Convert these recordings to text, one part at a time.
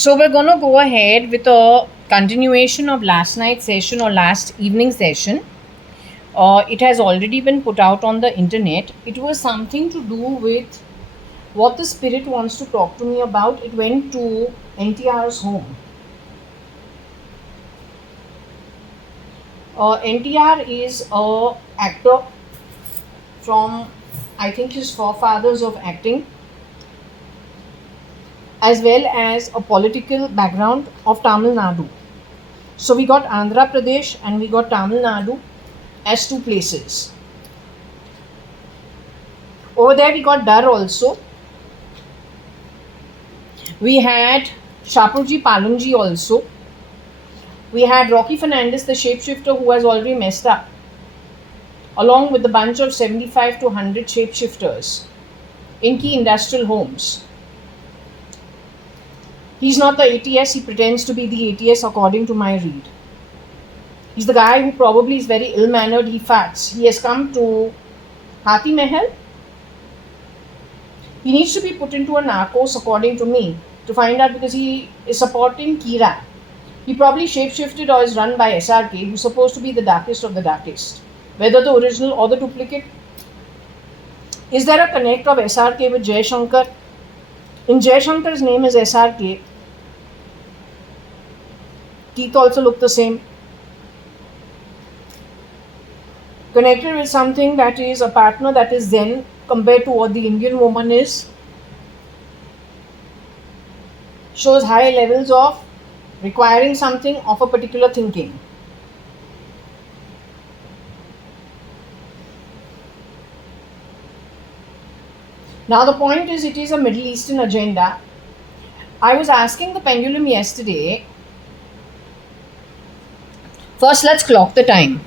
So we're going to go ahead with a continuation of last night's session or last evening session. It has already been put out on the internet. It was something to do with what the spirit wants to talk to me about. It went to NTR's home. NTR is a actor from, I think, his forefathers of acting, as well as a political background of Tamil Nadu. So we got Andhra Pradesh and we got Tamil Nadu as two places. Over there we got Dar also. We had Shapurji Palunji also. We had Rocky Fernandez, the shapeshifter, who has already messed up, along with the bunch of 75 to 100 shapeshifters in key industrial homes. He's not the ATS, he pretends to be the ATS according to my read. He's the guy who probably is very ill-mannered, he farts. He has come to Hathi Mahal. He needs to be put into a narcos according to me to find out, because he is supporting Kira. He probably shapeshifted or is run by SRK, who's supposed to be the darkest of the darkest. Whether the original or the duplicate. Is there a connect of SRK with Jay Shankar? In Jay Shankar's name is SRK. Teeth also look the same. Connected with something that is a partner that is Zen compared to what the Indian woman is. Shows high levels of requiring something of a particular thinking. Now the point is, it is a Middle Eastern agenda. I was asking the pendulum yesterday. First, let's clock the time.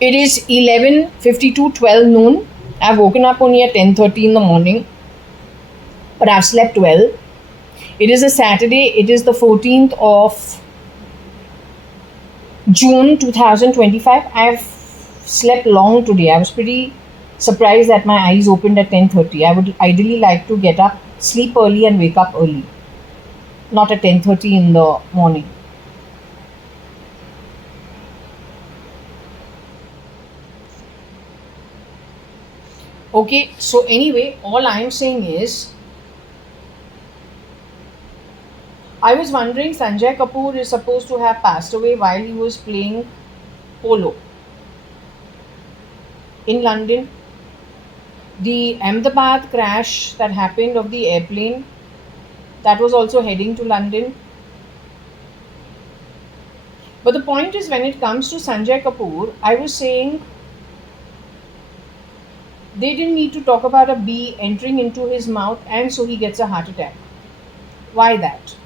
It is 11:52, noon. I've woken up only at 10:30 in the morning, but I've slept well. It is a Saturday. It is the 14th of June 2025. I've slept long today. I was pretty surprised that my eyes opened at 10:30. I would ideally like to get up, sleep early and wake up early, not at 10:30 in the morning. Okay, so anyway, all I'm saying is, I was wondering, Sanjay Kapoor is supposed to have passed away while he was playing polo in London. The Ahmedabad crash that happened of the airplane, that was also heading to London. But the point is, when it comes to Sanjay Kapoor, I was saying they didn't need to talk about a bee entering into his mouth and so he gets a heart attack. Why that?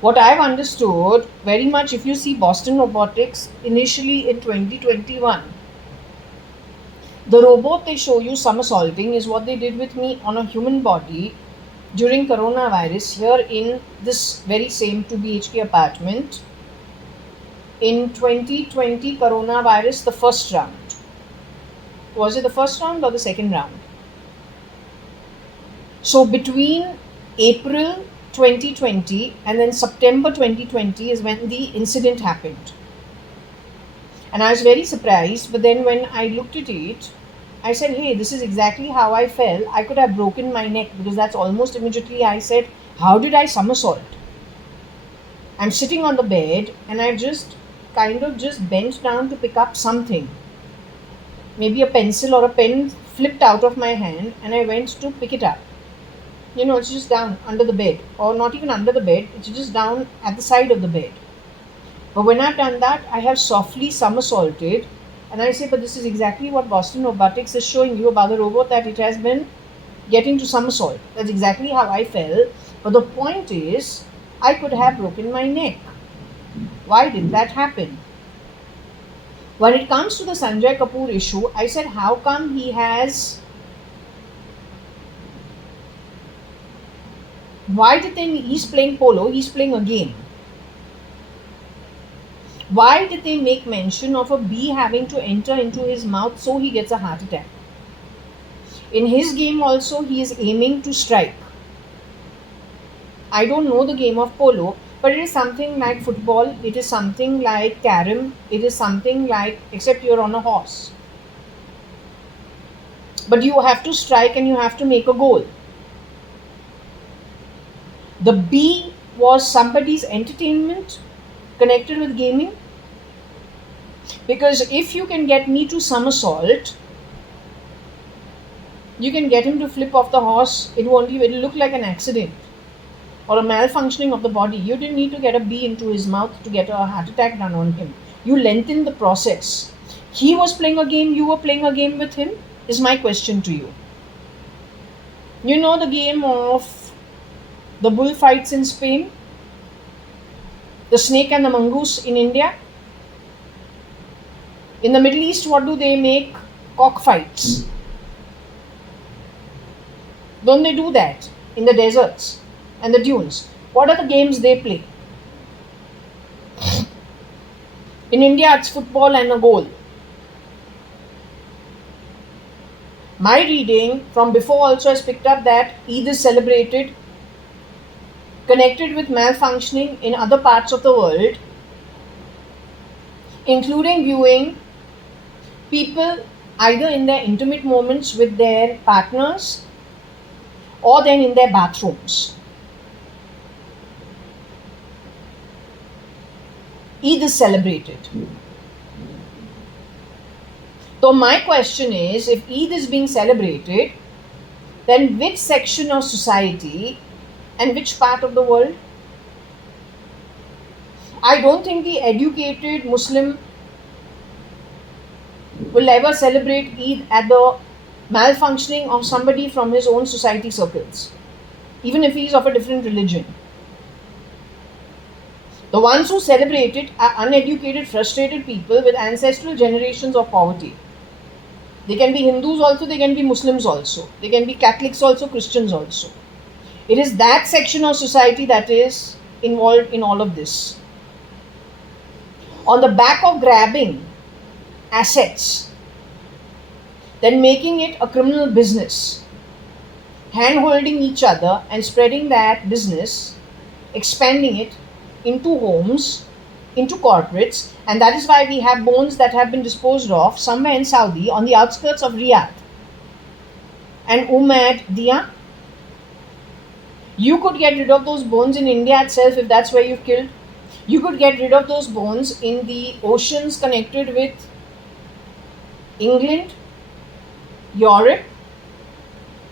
What I've understood very much, if you see Boston Robotics initially in 2021, the robot they show you somersaulting is what they did with me on a human body during coronavirus here in this very same 2 BHK apartment in 2020 coronavirus, the first round. Was it the first round or the second round? So between April 2020 and then September 2020 is when the incident happened. And I was very surprised, but then when I looked at it, I said, hey, this is exactly how I felt. I could have broken my neck, because that's almost immediately I said, how did I somersault? I'm sitting on the bed and I just kind of just bent down to pick up something. Maybe a pencil or a pen flipped out of my hand and I went to pick it up. You know, it's just down under the bed, or not even under the bed, it's just down at the side of the bed. But when I've done that, I have softly somersaulted, and I say, but this is exactly what Boston Robotics is showing you about the robot, that it has been getting to somersault. That's exactly how I felt. But the point is, I could have broken my neck. Why did that happen? When it comes to the Sanjay Kapoor issue, I said, how come he's playing polo, he's playing a game. Why did they make mention of a bee having to enter into his mouth so he gets a heart attack? In his game also, he is aiming to strike. I don't know the game of polo, but it is something like football, it is something like carom, it is something like, except you're on a horse. But you have to strike and you have to make a goal. The B was somebody's entertainment connected with gaming. Because if you can get me to somersault, you can get him to flip off the horse, it'll look like an accident or a malfunctioning of the body. You didn't need to get a bee into his mouth to get a heart attack done on him. You lengthen the process. He was playing a game, you were playing a game with him, is my question to you. You know the game of the bullfights in Spain? The snake and the mongoose in India? In the Middle East, what do they make? Cockfights. Don't they do that in the deserts and the dunes? What are the games they play? In India, it's football and a goal. My reading from before also has picked up that Eid is celebrated, connected with malfunctioning in other parts of the world, including viewing people either in their intimate moments with their partners or then in their bathrooms. Eid is celebrated. So my question is, if Eid is being celebrated, then which section of society and which part of the world? I don't think the educated Muslim will ever celebrate Eid at the malfunctioning of somebody from his own society circles, even if he is of a different religion. The ones who celebrate it are uneducated, frustrated people with ancestral generations of poverty. They can be Hindus also, they can be Muslims also, they can be Catholics also, Christians also. It is that section of society that is involved in all of this. On the back of grabbing assets, then making it a criminal business, hand-holding each other and spreading that business, expanding it into homes, into corporates, and that is why we have bones that have been disposed of somewhere in Saudi on the outskirts of Riyadh. And Dia, you could get rid of those bones in India itself if that's where you've killed. You could get rid of those bones in the oceans connected with England, Europe,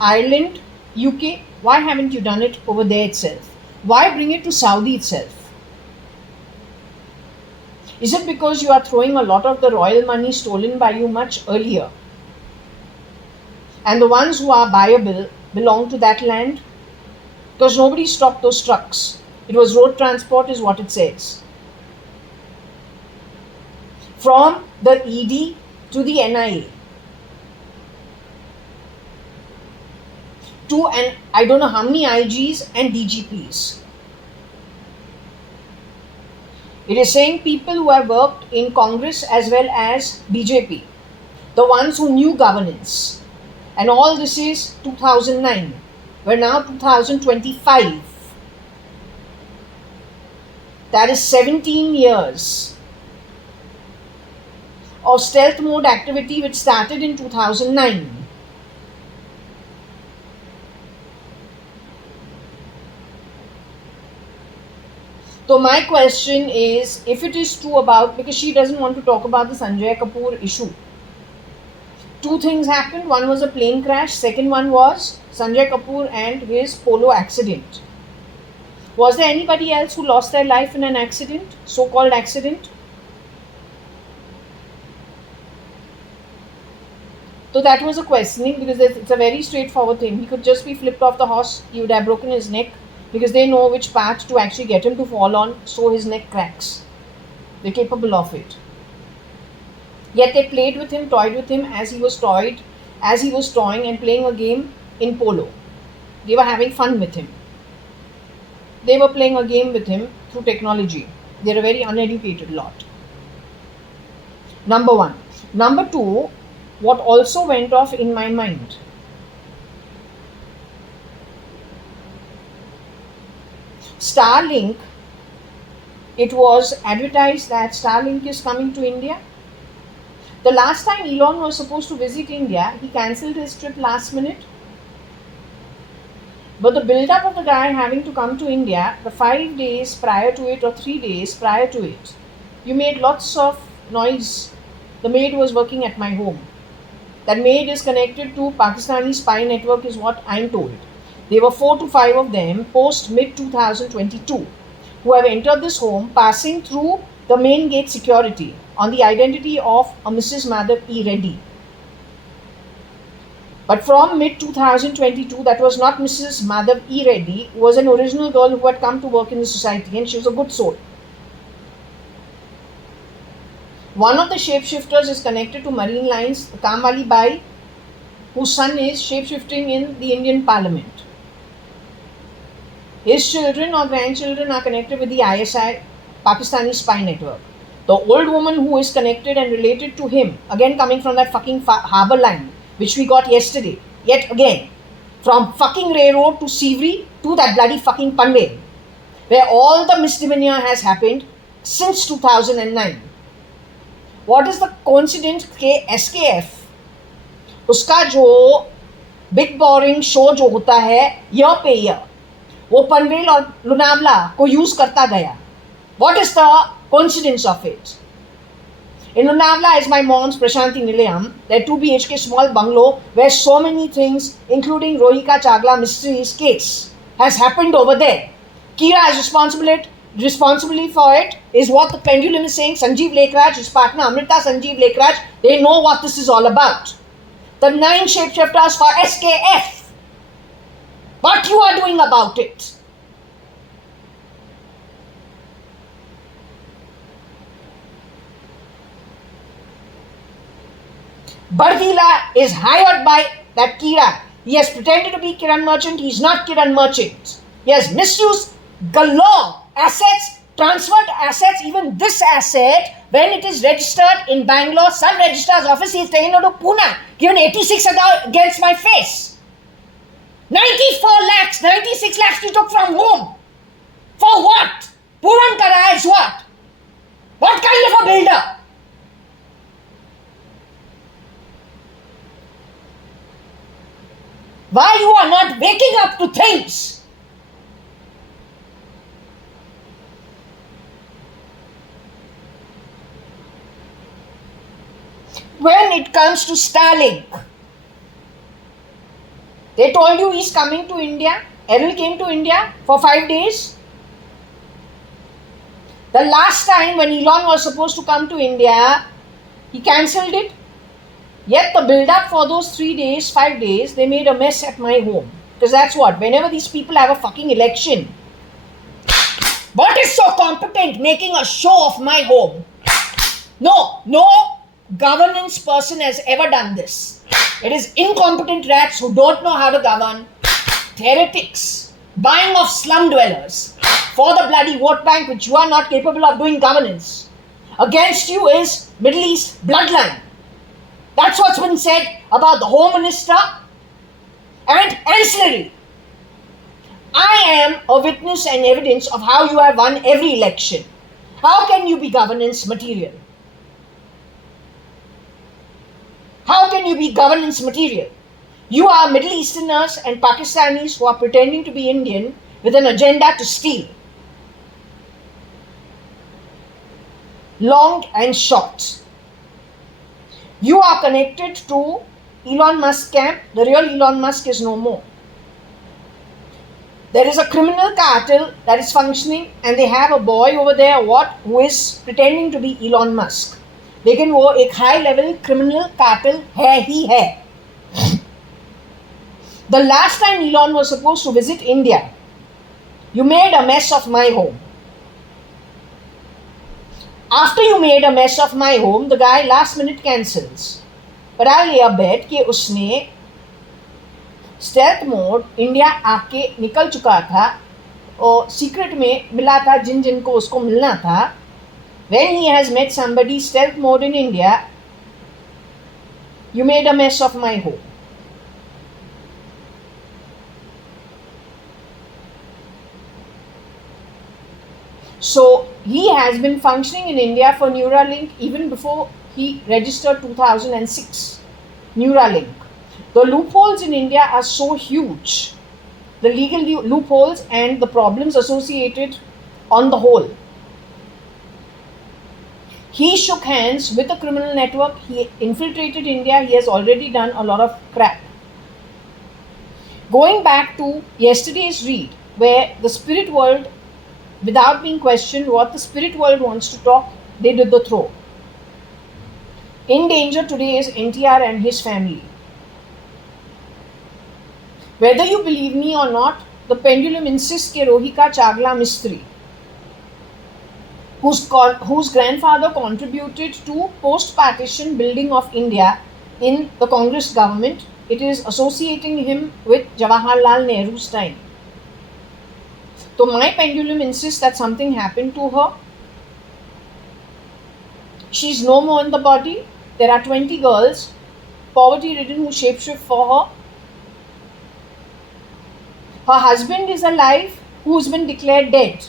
Ireland, UK. Why haven't you done it over there itself? Why bring it to Saudi itself? Is it because you are throwing a lot of the royal money stolen by you much earlier? And the ones who are buyable belong to that land? Because nobody stopped those trucks. It was road transport is what it says. From the ED to the NIA. To and I don't know how many IGs and DGPs. It is saying people who have worked in Congress as well as BJP, the ones who knew governance. And all this is 2009. We're now 2025. That is 17 years of stealth mode activity which started in 2009. So my question is, if it is true about, because she doesn't want to talk about the Sanjay Kapoor issue. Two things happened. One was a plane crash. Second one was Sanjay Kapoor and his polo accident. Was there anybody else who lost their life in an accident, so-called accident? So that was a questioning, because it's a very straightforward thing. He could just be flipped off the horse, he would have broken his neck, because they know which path to actually get him to fall on, so his neck cracks. They're capable of it. Yet they played with him, toyed with him as he was toying and playing a game in polo. They were having fun with him. They were playing a game with him through technology. They're a very uneducated lot. Number one. Number two, what also went off in my mind Starlink, it was advertised that Starlink is coming to India. The last time Elon was supposed to visit India, he cancelled his trip last minute. But the build-up of the guy having to come to India, the 5 days prior to it or 3 days prior to it, you made lots of noise. The maid was working at my home. That maid is connected to Pakistani spy network is what I'm told. There were 4 to 5 of them post mid-2022 who have entered this home passing through the main gate security on the identity of a Mrs. Madhav E. Reddy. But from mid-2022, that was not Mrs. Madhav E. Reddy, who was an original girl who had come to work in the society, and she was a good soul. One of the shapeshifters is connected to Marine Lines, Kamwali Bai, whose son is shapeshifting in the Indian Parliament. His children or grandchildren are connected with the ISI, Pakistani spy network. The old woman who is connected and related to him, again coming from that fucking harbour line, which we got yesterday, yet again, from fucking railroad to Sivri to that bloody fucking Panvel, where all the misdemeanor has happened since 2009. What is the coincidence के SKF उसका जो big boring show जो होता है year पे year वो पनवेल और लोनावला को यूज करता गया. What is the coincidence of it? In Lonavala is my mom's Prashanti Nilayam, their 2 BHK small bungalow where so many things, including Rohika Chagla mysteries case, has happened over there. Kira is responsibility for it is what the pendulum is saying. Sanjeev Lekraj, his partner Amrita Sanjeev Lekraj, they know what this is all about. The 9 shapeshifters for SKF. What you are doing about it? Bardila is hired by that Kira. He has pretended to be Kiran Merchant. He is not Kiran Merchant. He has misused galore assets, transferred assets, even this asset, when it is registered in Bangalore, sub-registrar's office, he is taken to Pune, given 86 against my face. 94 lakhs, 96 lakhs you took from whom? For what? Puran Kara is what? What kind of a builder? Why you are not waking up to things? When it comes to Starlink, they told you he's coming to India. Errol came to India for 5 days. The last time when Elon was supposed to come to India, he cancelled it. Yet the build-up for those 3 days, 5 days, they made a mess at my home. Because that's what, whenever these people have a fucking election, what is so competent making a show of my home? No governance person has ever done this. It is incompetent rats who don't know how to govern, heretics, buying of slum dwellers for the bloody vote bank which you are not capable of doing governance. Against you is Middle East bloodline. That's what's been said about the Home Minister and ancillary. I am a witness and evidence of how you have won every election. How can you be governance material? How can you be governance material? You are Middle Easterners and Pakistanis who are pretending to be Indian with an agenda to steal. Long and short. You are connected to Elon Musk camp. The real Elon Musk is no more. There is a criminal cartel that is functioning and they have a boy over there who is pretending to be Elon Musk. लेकिन वो एक high level criminal cartel है ही है. The last time Elon was supposed to visit India, you made a mess of my home. After you made a mess of my home, the guy last minute cancels. But I'll lay a bet कि उसने stealth mode India आके निकल चुका था और secret में मिला था जिनको उसको मिलना था. When he has met somebody stealth mode in India, you made a mess of my home. So he has been functioning in India for Neuralink even before he registered 2006. Neuralink. The loopholes in India are so huge, the legal loopholes and the problems associated on the whole. He shook hands with a criminal network, he infiltrated India, he has already done a lot of crap. Going back to yesterday's read, where the spirit world, without being questioned, what the spirit world wants to talk, they did the throw. In danger today is NTR and his family. Whether you believe me or not, the pendulum insists that Rohika Chagla Mistry, whose grandfather contributed to post-partition building of India in the Congress government, it is associating him with Jawaharlal Nehru's time. So my pendulum insists that something happened to her. She's no more in the body. There are 20 girls, poverty-ridden, who shapeshift for her. Her husband is alive, who's been declared dead.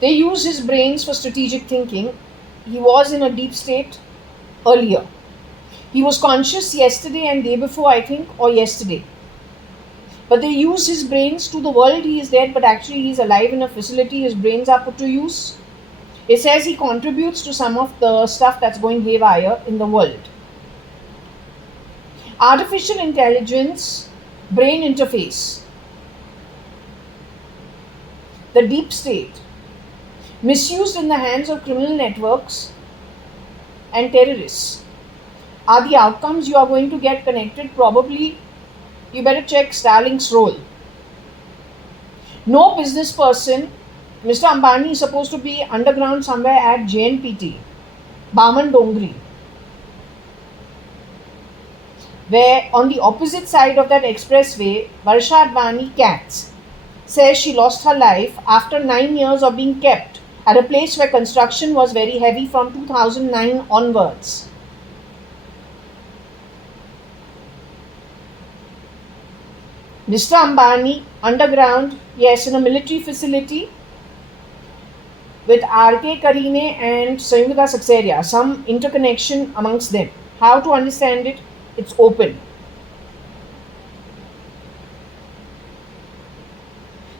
They use his brains for strategic thinking. He was in a deep state earlier. He was conscious yesterday and day before, I think, or yesterday. But they use his brains. To the world he is dead, but actually he is alive in a facility. His brains are put to use. It says he contributes to some of the stuff that's going haywire in the world. Artificial intelligence, brain interface, the deep state, misused in the hands of criminal networks and terrorists, are the outcomes you are going to get connected. Probably you better check Starlink's role. No business person. Mr. Ambani is supposed to be underground somewhere at JNPT, Baman Dongri, where on the opposite side of that expressway, JAYA.ADVANI Katz says she lost her life after 9 years of being kept at a place where construction was very heavy from 2009 onwards. Mr. Ambani, underground, yes, in a military facility with R.K. Karine and Sayugata Saxeria, some interconnection amongst them. How to understand it? It's open.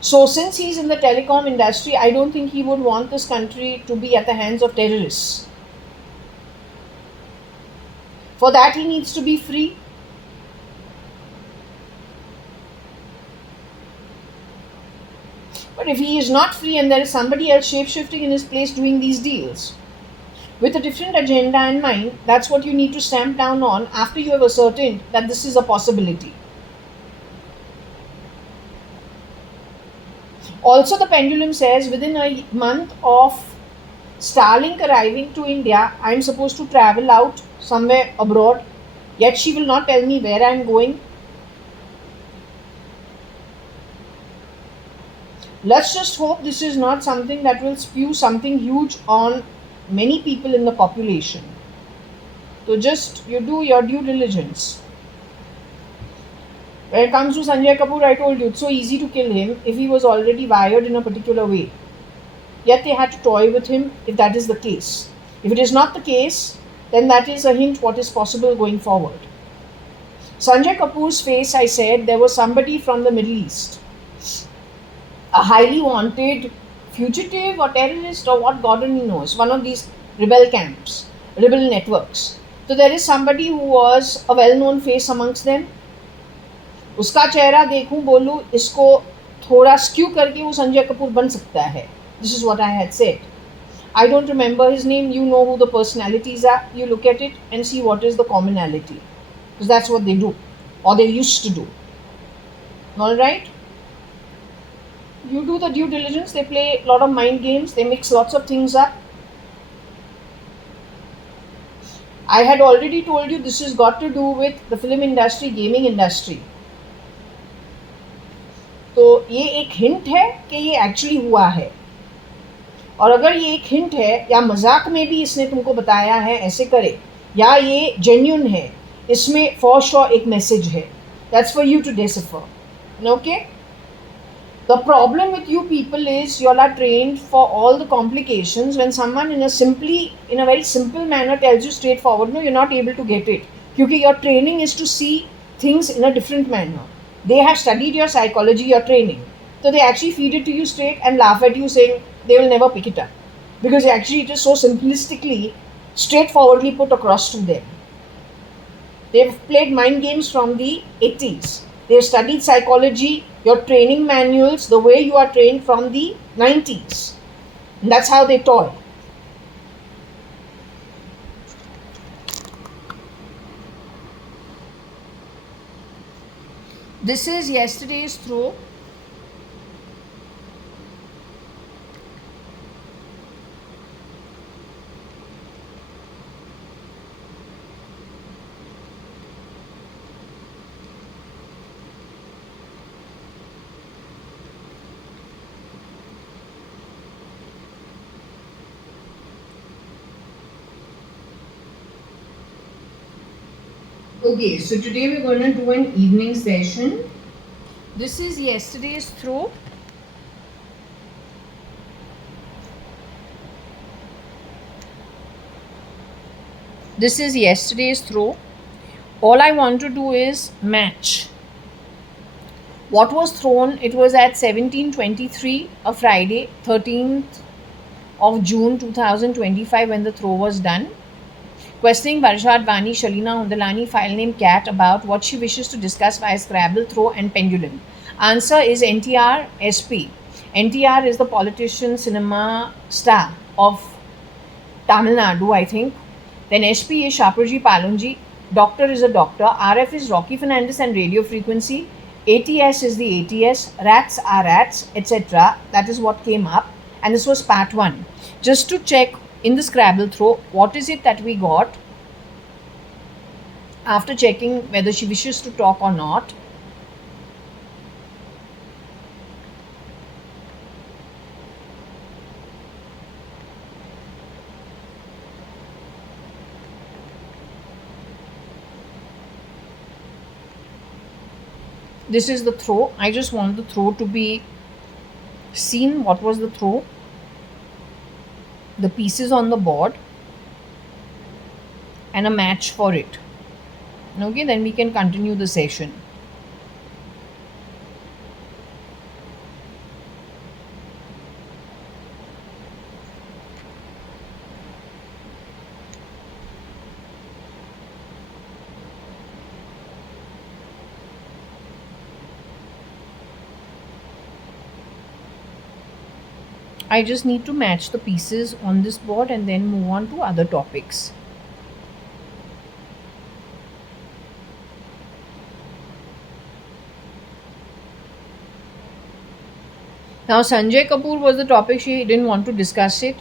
So since he's in the telecom industry, I don't think he would want this country to be at the hands of terrorists. For that he needs to be free. But if he is not free and there is somebody else shape-shifting in his place doing these deals with a different agenda in mind, that's what you need to stamp down on after you have ascertained that this is a possibility. Also, the pendulum says within a month of Starlink arriving to India, I am supposed to travel out somewhere abroad, yet she will not tell me where I am going. Let's just hope this is not something that will spew something huge on many people in the population. So just you do your due diligence. When it comes to Sanjay Kapoor, I told you it's so easy to kill him if he was already wired in a particular way. Yet they had to toy with him if that is the case. If it is not the case, then that is a hint what is possible going forward. Sanjay Kapoor's face, I said, there was somebody from the Middle East. A highly wanted fugitive or terrorist or what God only knows. One of these rebel camps, rebel networks. So there is somebody who was a well-known face amongst them. उसका चेहरा देखूं बोलूं इसको थोड़ा skew करके वो संजय कपूर बन सकता है. This is what I had said. I don't remember his name. You know who the personalities are. You look at it and see what is the commonality. Because that's what they do. Or they used to do. Alright? You do the due diligence. They play a lot of mind games. They mix lots of things up. I had already told you this has got to do with the film industry, gaming industry. तो ये एक hint है कि ये actually हुआ है. और अगर ये एक हिंट है या मजाक में भी इसने तुमको बताया है ऐसे करे, या ये जेन्युइन है, इसमें फॉर श्योर एक मैसेज है. That's for you to decipher. Okay. The problem with you people is you all are trained for all the complications. When someone in a very simple manner tells you straightforward, no, you're not able to get it. Because your training is to see things in a different manner. They have studied your psychology, your training. So they actually feed it to you straight and laugh at you saying they will never pick it up. Because actually it is so simplistically, straightforwardly put across to them. They've played mind games from the 80s. They've studied psychology, your training manuals, the way you are trained from the 90s. And that's how they toy. This is yesterday's throw. Okay, so today we're going to do an evening session. This is yesterday's throw. This is yesterday's throw. All I want to do is match. What was thrown? It was at 17:23, a Friday, 13th of June 2025 when the throw was done. Questioning JAYA.ADVANI, Shalina Undalani, file name Cat, about what she wishes to discuss via Scrabble, throw and pendulum. Answer is NTR SP. NTR is the politician, cinema star of Tamil Nadu, I think. Then SP is Shapoorji Palonji. Doctor is a doctor. RF is Rocky Fernandez and radio frequency. ATS is the ATS. Rats are rats, etc. That is what came up. And this was part 1. Just to check in the Scrabble throw, what is it that we got? After checking whether she wishes to talk or not. This is the throw. I just want the throw to be seen. What was the throw? The pieces on the board and a match for it. Okay, then we can continue the session. I just need to match the pieces on this board and then move on to other topics. Now, Sanjay Kapoor was the topic. She didn't want to discuss it.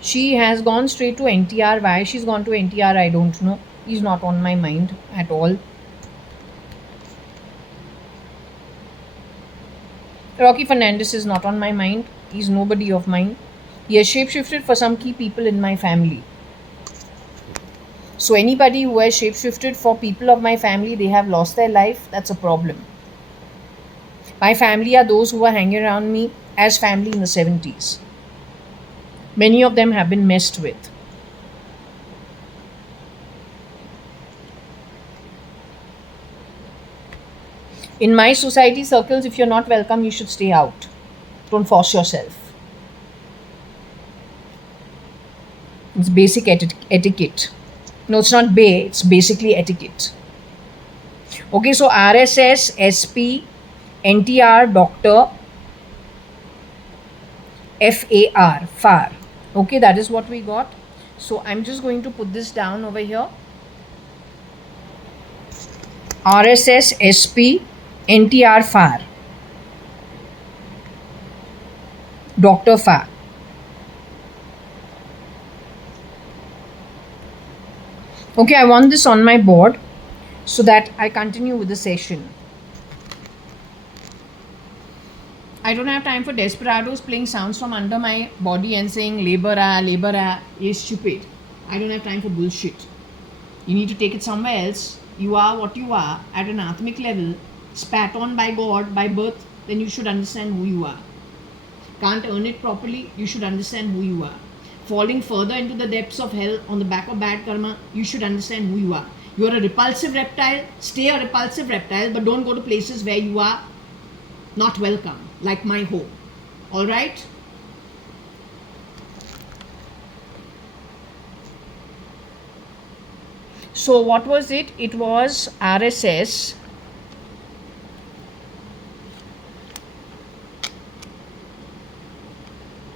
She has gone straight to NTR. Why she's gone to NTR, I don't know. He's not on my mind at all. Rocky Fernandez is not on my mind. He's nobody of mine. He has shapeshifted for some key people in my family. So anybody who has shapeshifted for people of my family, they have lost their life. That's a problem. My family are those who were hanging around me as family in the 70s. Many of them have been messed with. In my society circles, if you're not welcome, you should stay out. Don't force yourself. It's basic etiquette. No, it's not bay, it's basically etiquette. Okay, so RSS, SP, NTR, doctor, FAR, far. Okay, that is what we got. So I'm just going to put this down over here. RSS, SP, NTR, far. Dr. Fa. Okay, I want this on my board so that I continue with the session. I don't have time for desperados playing sounds from under my body and saying labor is stupid. I don't have time for bullshit. You need to take it somewhere else. You are what you are at an atomic level, spat on by God, by birth, then you should understand who you are. Can't earn it properly, you should understand who you are. Falling further into the depths of hell on the back of bad karma, you should understand who you are. You are a repulsive reptile, stay a repulsive reptile, but don't go to places where you are not welcome, like my home. Alright? So what was it? It was RSS.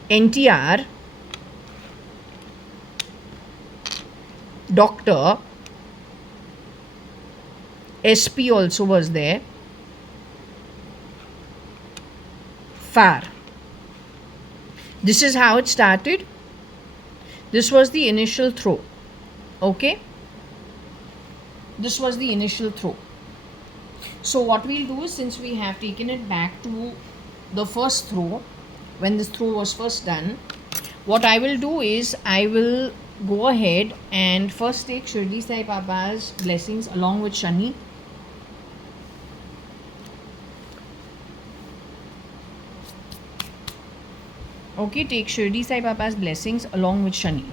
NTR, Doctor, SP also was there, FAR. This is how it started. This was the initial throw. Okay? This was the initial throw. So what we'll do is, since we have taken it back to the first throw, when this throw was first done, what I will do is I will go ahead and first take Shirdi Sai Baba's blessings along with Shani. Okay, take Shirdi Sai Baba's blessings along with Shani.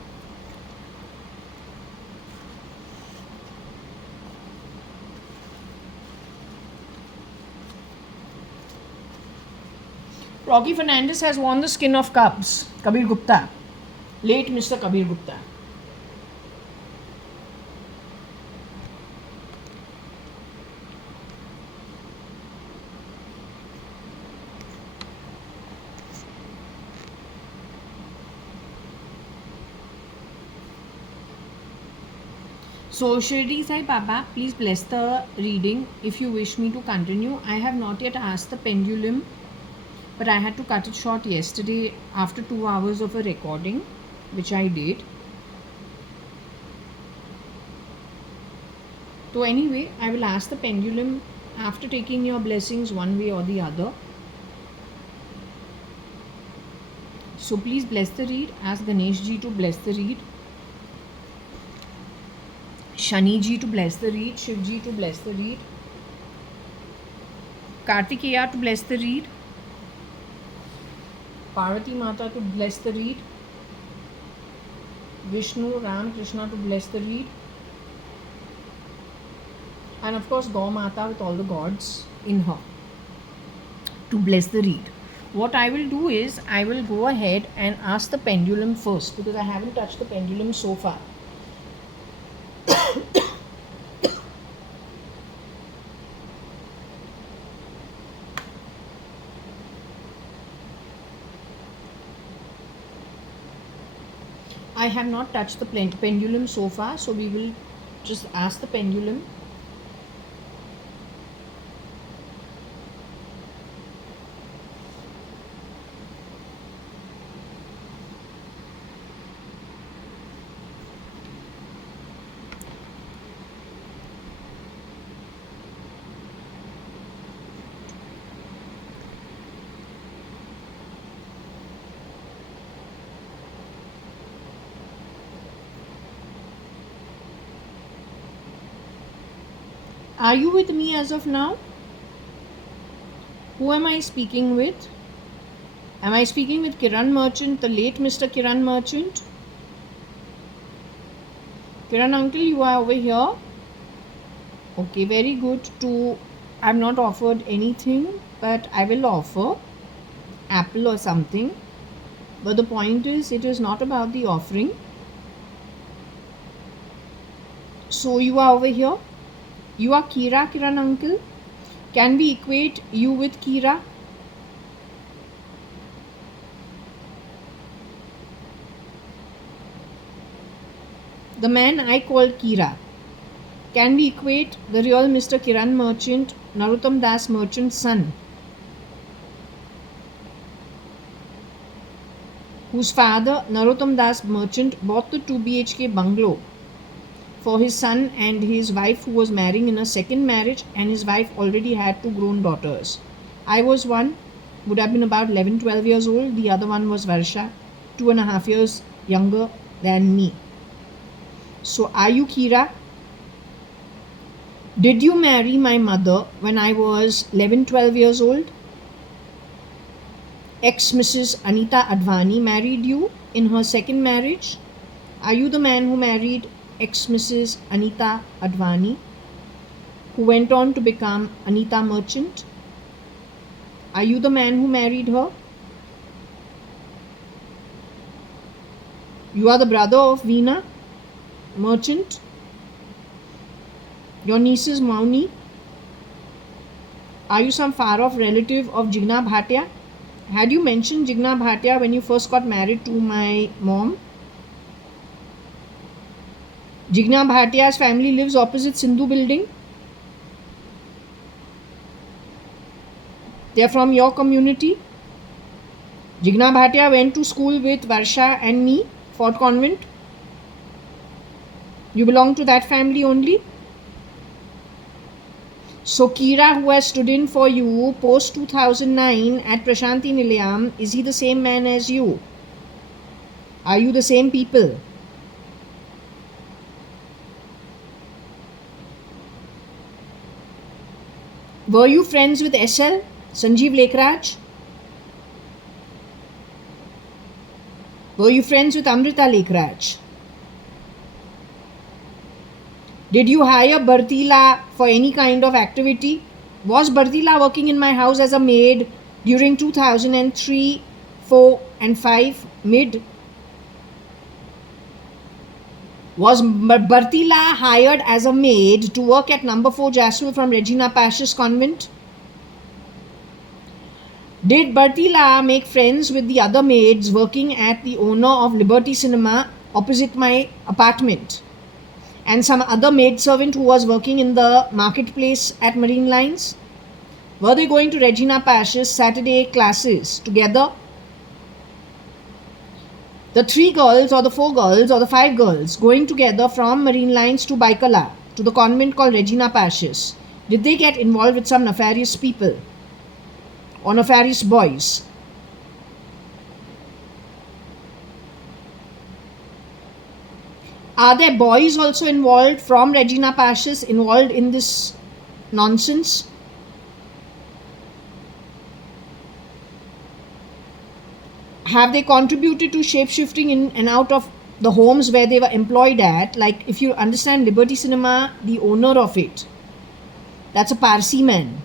Rocky Fernandez has worn the skin of cubs. Kabir Gupta. Late Mr. Kabir Gupta. So Shirdi Sai Baba, please bless the reading if you wish me to continue. I have not yet asked the pendulum, but I had to cut it short yesterday after 2 hours of a recording, which I did. So anyway, I will ask the pendulum after taking your blessings one way or the other. So please bless the read. Ask Ganesh ji to bless the read, Shani ji to bless the read, Shiv ji to bless the read, Kartikeya to bless the read, Parvati Mata to bless the read, Vishnu, Ram, Krishna to bless the read, and of course Gaur Mata with all the gods in her to bless the read. What I will do is I will go ahead and ask the pendulum first, because I haven't touched the pendulum so far. I have not touched the pendulum so far, so we will just ask the pendulum. Are you with me as of now? Who am I speaking with? Am I speaking with Kiran Merchant, the late Mr. Kiran Merchant? Kiran uncle, you are over here. Okay, very good. I have not offered anything, but I will offer apple or something. But the point is, it is not about the offering. So you are over here. You are Kira, Kiran uncle. Can we equate you with Kira? The man I called Kira. Can we equate the real Mr. Kiran Merchant, Narottam Das Merchant's son, whose father, Narottam Das Merchant, bought the 2 BHK bungalow for his son and his wife, who was marrying in a second marriage, and his wife already had 2 grown daughters. I was one, would have been about 11-12 years old. The other one was Varsha, 2.5 years younger than me. So are you Kira? Did you marry my mother when I was 11-12 years old? ex Mrs. Anita Advani married you in her second marriage? Are you the man who married ex Mrs. Anita Advani, who went on to become Anita Merchant? Are you the man who married her? You are the brother of Veena Merchant. Your niece is Mauni. Are you some far off relative of Jigna Bhatia? Had you mentioned Jigna Bhatia when you first got married to my mom? Jigna Bhatia's family lives opposite Sindhu building. They are from your community. Jigna Bhatia went to school with Varsha and me, Fort Convent. You belong to that family only. So Kira, who has stood in for you post 2009 at Prashanti Nilayam, is he the same man as you? Are you the same people? Were you friends with SL, Sanjeev Lekraj? Were you friends with Amrita Lekraj? Did you hire Bartila for any kind of activity? Was Bartila working in my house as a maid during 2003, 4 and 5 mid? Was Bartila hired as a maid to work at number 4 Jaswal from Regina Pash's convent? Did Bartila make friends with the other maids working at the owner of Liberty Cinema opposite my apartment? And some other maidservant who was working in the marketplace at Marine Lines? Were they going to Regina Pash's Saturday classes together? The 3 girls or the 4 girls or the 5 girls going together from Marine Lines to Baikala to the convent called Regina Pash's, did they get involved with some nefarious people or nefarious boys? Are there boys also involved from Regina Pash's involved in this nonsense? Have they contributed to shape-shifting in and out of the homes where they were employed at? Like, if you understand Liberty Cinema, the owner of it, that's a Parsi man.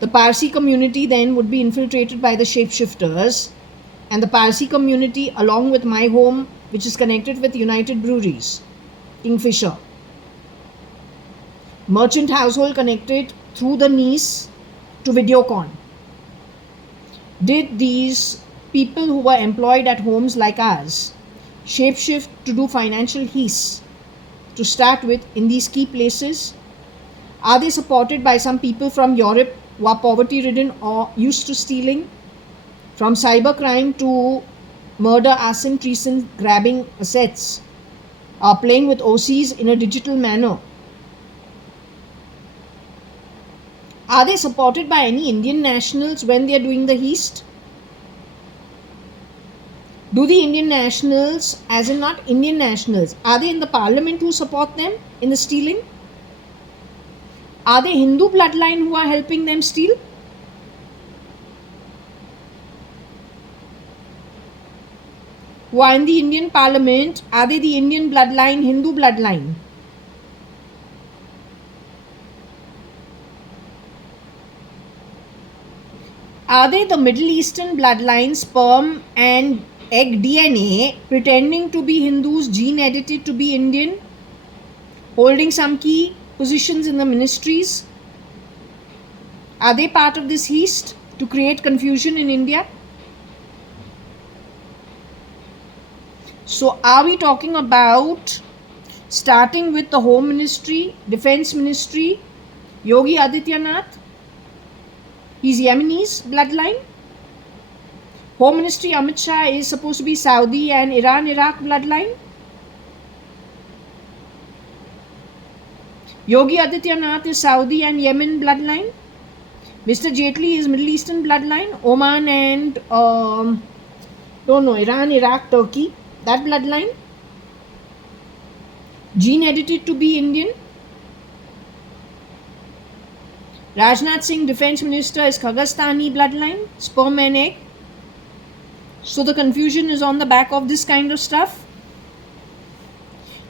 The Parsi community then would be infiltrated by the shapeshifters, and the Parsi community, along with my home, which is connected with United Breweries, Kingfisher, merchant household connected through the niece to Videocon. Did these people who were employed at homes like ours shapeshift to do financial heist to start with in these key places? Are they supported by some people from Europe who are poverty ridden or used to stealing? From cybercrime to murder, arson, treason, grabbing assets, playing with OCs in a digital manner. Are they supported by any Indian nationals when they are doing the heist? Do the Indian nationals, as in not Indian nationals, are they in the parliament who support them in the stealing? Are they Hindu bloodline who are helping them steal? Who are in the Indian parliament, are they the Indian bloodline, Hindu bloodline? Are they the Middle Eastern bloodline, sperm and egg DNA, pretending to be Hindus, gene edited to be Indian, holding some key positions in the ministries? Are they part of this heist to create confusion in India? So are we talking about starting with the Home Ministry, Defense Ministry, Yogi Adityanath? He's Yemenis bloodline. Home Ministry Amit Shah is supposed to be Saudi and Iran-Iraq bloodline. Yogi Adityanath is Saudi and Yemen bloodline. Mr. Jaitley is Middle Eastern bloodline. Oman and Iran, Iraq, Turkey, that bloodline. Gene edited to be Indian. Rajnath Singh, Defense Minister, is Kyrgyzstani bloodline, sperm and egg. So the confusion is on the back of this kind of stuff.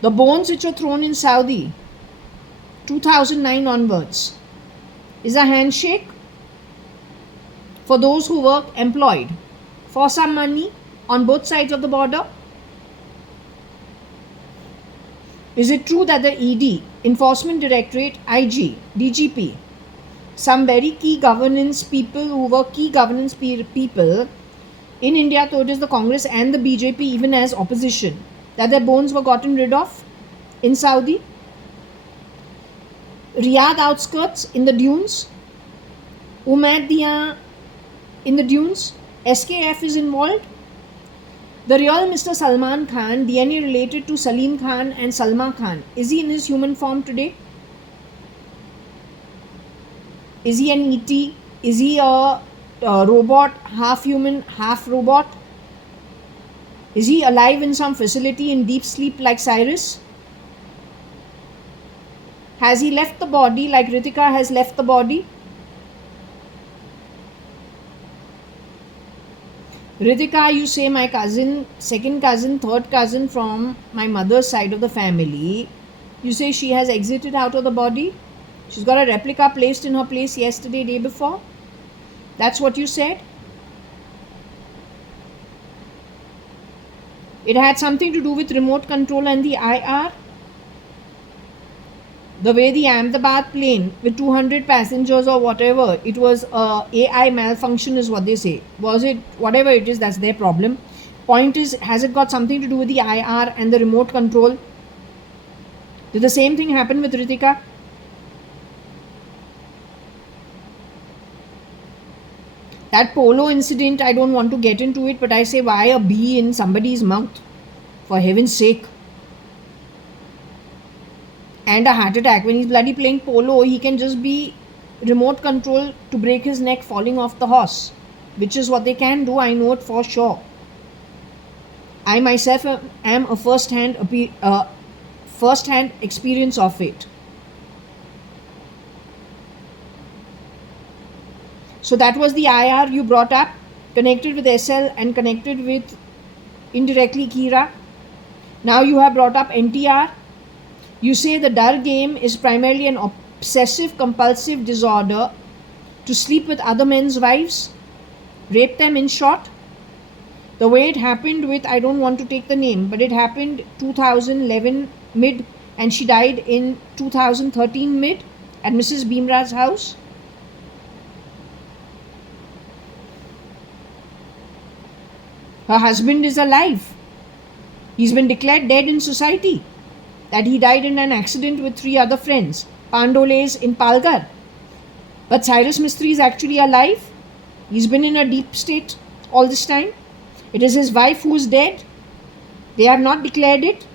The bones which were thrown in Saudi 2009 onwards is a handshake for those who were employed for some money on both sides of the border. Is it true that the ED, Enforcement Directorate, IG, DGP, some very key governance people who were key governance people in India, though it is the Congress and the BJP even as opposition, that their bones were gotten rid of in Saudi? Riyadh outskirts in the dunes, Umayyad in the dunes, SKF is involved. The real Mr. Salman Khan, DNA related to Salim Khan and Salma Khan, is he in his human form today? Is he an ET? Is he a robot, half human, half robot? Is he alive in some facility in deep sleep like Cyrus? Has he left the body like Ritika has left the body? Ritika, you say my cousin, second cousin, third cousin from my mother's side of the family. You say she has exited out of the body. She's got a replica placed in her place yesterday, day before. That's what you said. It had something to do with remote control and the IR. The way the Ahmedabad plane with 200 passengers or whatever, it was AI malfunction is what they say. Was it, whatever it is, that's their problem. Point is, has it got something to do with the IR and the remote control? Did the same thing happen with Ritika? That polo incident, I don't want to get into it, but I say, why a bee in somebody's mouth? For heaven's sake. And a heart attack. When he's bloody playing polo, he can just be remote control to break his neck falling off the horse, which is what they can do. I know it for sure. I myself am a first-hand experience of it. So that was the IR you brought up, connected with SL and connected with indirectly Kira. Now you have brought up NTR. You say the Dar game is primarily an obsessive compulsive disorder to sleep with other men's wives, rape them in short. The way it happened with, I don't want to take the name, but it happened 2011 mid and she died in 2013 mid at Mrs. Bhimra's house. Her husband is alive. He's been declared dead in society. That he died in an accident with 3 other friends, Pandoles in Palghar. But Cyrus Mistry is actually alive. He's been in a deep state all this time. It is his wife who is dead. They have not declared it.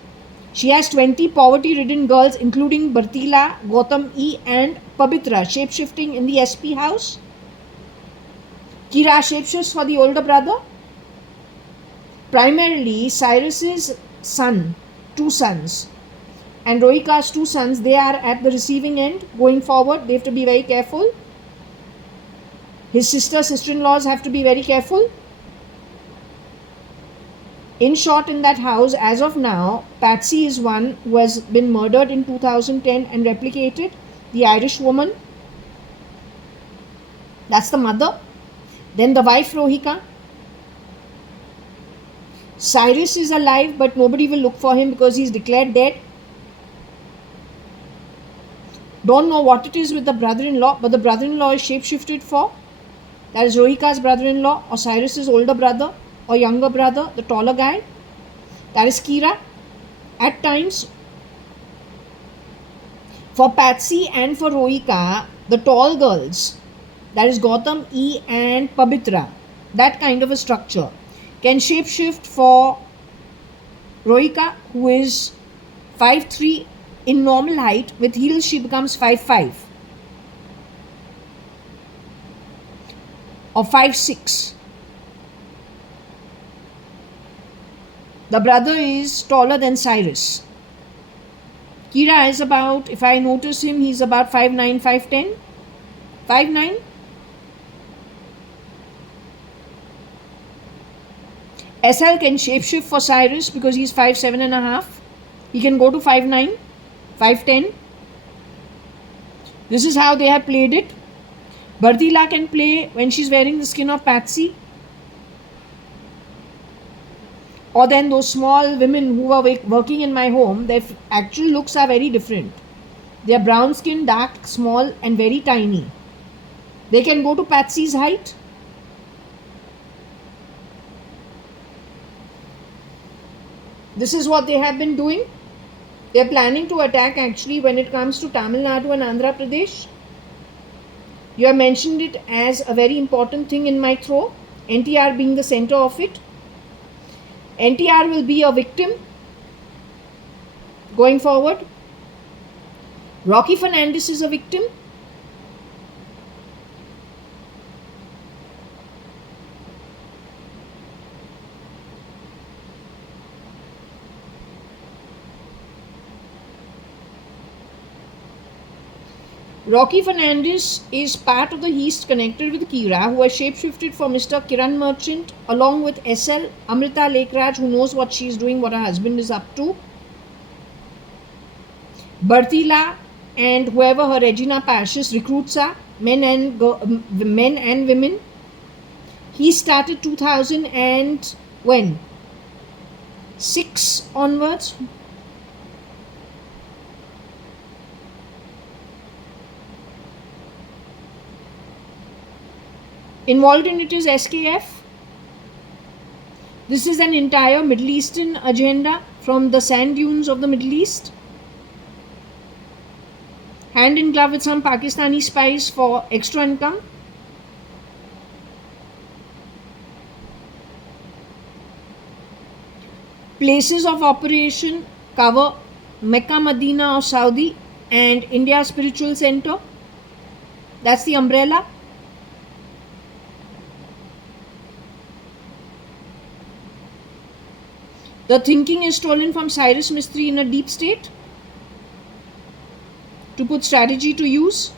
She has 20 poverty-ridden girls, including Bartila, Gautam E and Pabitra, shapeshifting in the SP house. Kira shapeshifts for the older brother. Primarily, Cyrus's son, 2 sons, and Rohika's 2 sons, they are at the receiving end going forward. They have to be very careful. His sister-in-laws have to be very careful. In short, in that house, as of now, Patsy is one who has been murdered in 2010 and replicated, the Irish woman. That's the mother. Then the wife, Rohika. Cyrus is alive, but nobody will look for him because he's declared dead. Don't know what it is with the brother-in-law, but the brother-in-law is shapeshifted for. That is Rohika's brother-in-law or Cyrus's older brother or younger brother, the taller guy. That is Kira. At times, for Patsy and for Rohika, the tall girls, that is Gautam E and Pabitra, that kind of a structure, can shapeshift for Rohika, who is 5'3" in normal height. With heels, she becomes 5'5" or 5'6". The brother is taller than Cyrus. Kira is about, if I notice him, he's about 5'9", 5'10", 5'9". SL can shapeshift for Cyrus because he's 5'7.5". He can go to 5'9", 5'10". This is how they have played it. Bardila can play when she's wearing the skin of Patsy. Or then those small women who are working in my home, their actual looks are very different. They are brown skin, dark, small and very tiny. They can go to Patsy's height. This is what they have been doing. They are planning to attack actually when it comes to Tamil Nadu and Andhra Pradesh. You have mentioned it as a very important thing in my throw, NTR being the center of it. NTR will be a victim going forward. Rocky Fernandez is a victim. Rocky Fernandez is part of the East connected with Kira, who has shapeshifted for Mr. Kiran Merchant, along with SL, Amrita Lekraj, who knows what she is doing, what her husband is up to. Bartila and whoever her Regina Pashis recruits are, men and women. He started 2000 and when? 6 onwards. Involved in it is SKF. This is an entire Middle Eastern agenda from the sand dunes of the Middle East. Hand in glove with some Pakistani spies for extra income. Places of operation cover Mecca, Medina of Saudi and India Spiritual Center. That's the umbrella. The thinking is stolen from Cyrus Mistry in a deep state to put strategy to use.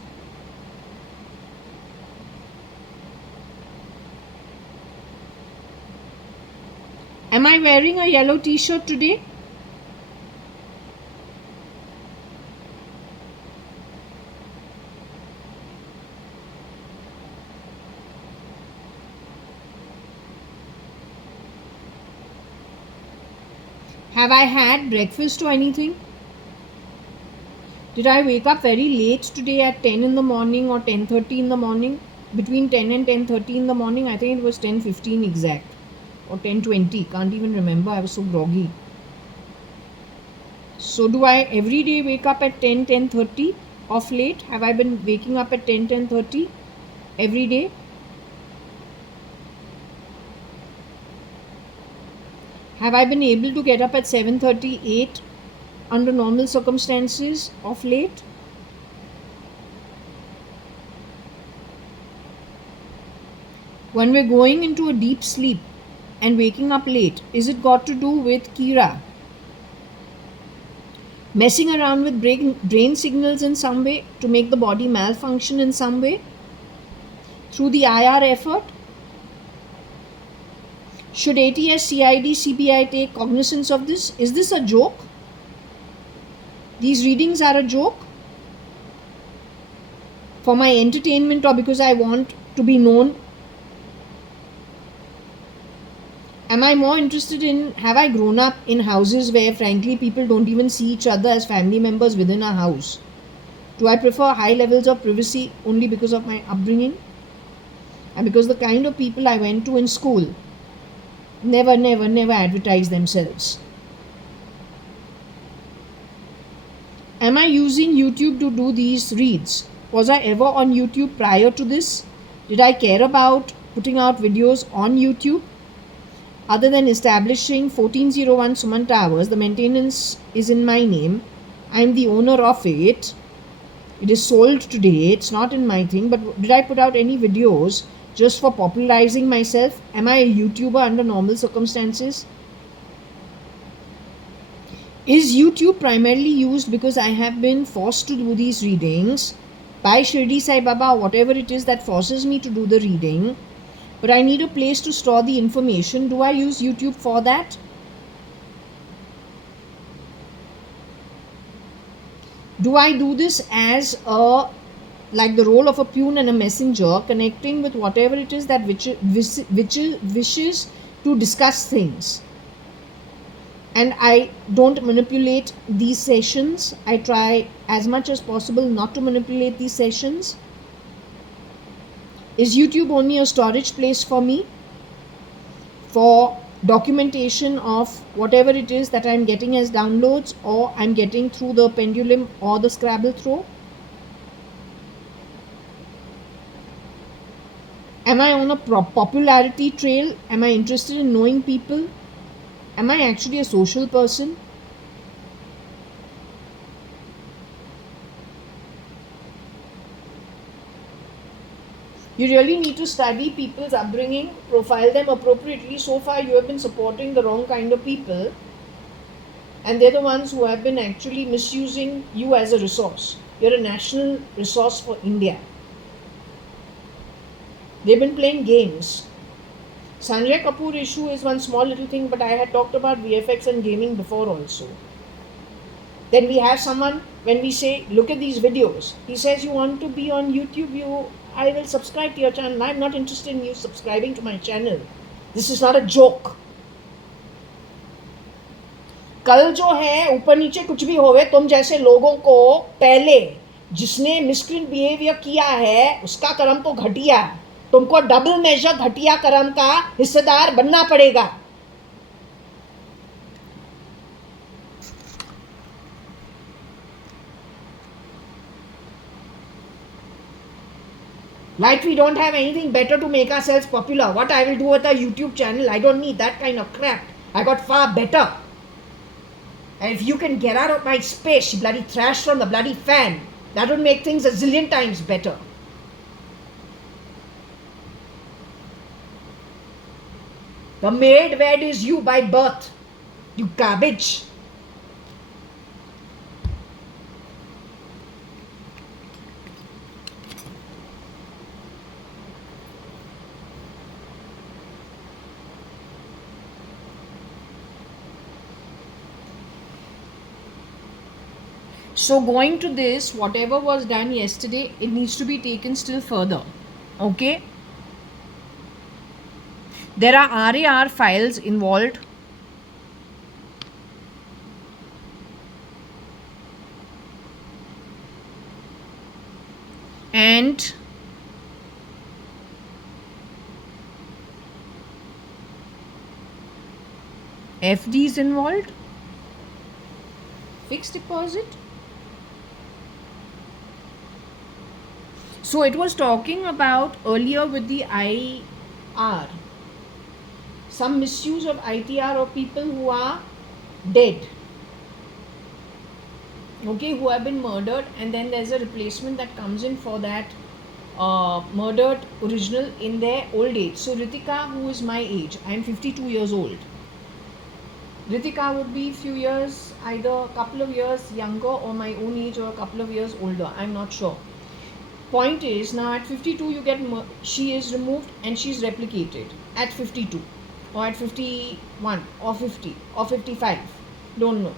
Am I wearing a yellow t-shirt today? Have I had breakfast or anything? Did I wake up very late today at 10 in the morning or 10:30 in the morning? Between 10 and 10:30 in the morning. I think it was 10:15 exact or 10:20. Can't even remember. I was so groggy. So do I every day wake up at 10, 10:30 of late? Have I been waking up at 10, 10:30 every day? Have I been able to get up at 7:38 under normal circumstances of late? When we're going into a deep sleep and waking up late, is it got to do with Kira messing around with brain signals in some way to make the body malfunction in some way through the IR effort? Should ATS, CID, CBI take cognizance of this? Is this a joke? These readings are a joke for my entertainment or because I want to be known? Am I more interested in, have I grown up in houses where frankly people don't even see each other as family members within a house? Do I prefer high levels of privacy only because of my upbringing? And because the kind of people I went to in school never advertise themselves? Am I using YouTube to do these reads? Was I ever on YouTube prior to this? Did I care about putting out videos on YouTube? Other than establishing 1401 Suman Towers, the maintenance is in my name. I am the owner of it. It is sold today. It's not in my thing. But did I put out any videos just for popularizing myself? Am I a YouTuber under normal circumstances? Is YouTube primarily used because I have been forced to do these readings by Shirdi Sai Baba, whatever it is that forces me to do the reading? but I need a place to store the information. Do I use YouTube for that? Do I do this as a, like the role of a peon and a messenger, connecting with whatever it is that which wishes to discuss things? And I don't manipulate these sessions. I try as much as possible not to manipulate these sessions. Is YouTube only a storage place for me, for documentation of whatever it is that I'm getting as downloads, or I'm getting through the pendulum or the Scrabble throw? Am I on a popularity trail? Am I interested in knowing people? Am I actually a social person? You really need to study people's upbringing, profile them appropriately. So far, you have been supporting the wrong kind of people, and they're the ones who have been actually misusing you as a resource. You're a national resource for India. They've been playing games. Sanjay Kapoor issue is one small little thing, but I had talked about VFX and gaming before also. Then we have someone, when we say, look at these videos, he says, you want to be on YouTube, I will subscribe to your channel. I'm not interested in you subscribing to my channel. This is not a joke. कल जो है ऊपर नीचे कुछ भी होवे, तुम जैसे लोगों को पहले जिसने मिसक्रिंट बिहेवियर किया है उसका कर्म तो घटिया, तुमको डबल मेजर घटिया कर्म का हिस्सेदार बनना पड़ेगा. Like we don't have anything better to make ourselves popular. What I will do with a YouTube channel, I don't need that kind of crap. I got far better. And if you can get out of my space, you bloody trash from the bloody fan, that would make things a zillion times better. The maid wed is you by birth, you garbage. So going to this, whatever was done yesterday, it needs to be taken still further. Okay? There are RAR files involved. And FDs involved. Fixed deposit. So it was talking about earlier with the IR, some misuse of ITR of people who are dead, okay, who have been murdered, and then there's a replacement that comes in for that murdered original in their old age. So Ritika, who is my age, I am 52 years old. Ritika would be few years, either a couple of years younger or my own age, or a couple of years older, I'm not sure. Point is, now at 52 you get, she is removed and she is replicated at 52 or at 51 or 50 or 55, don't know.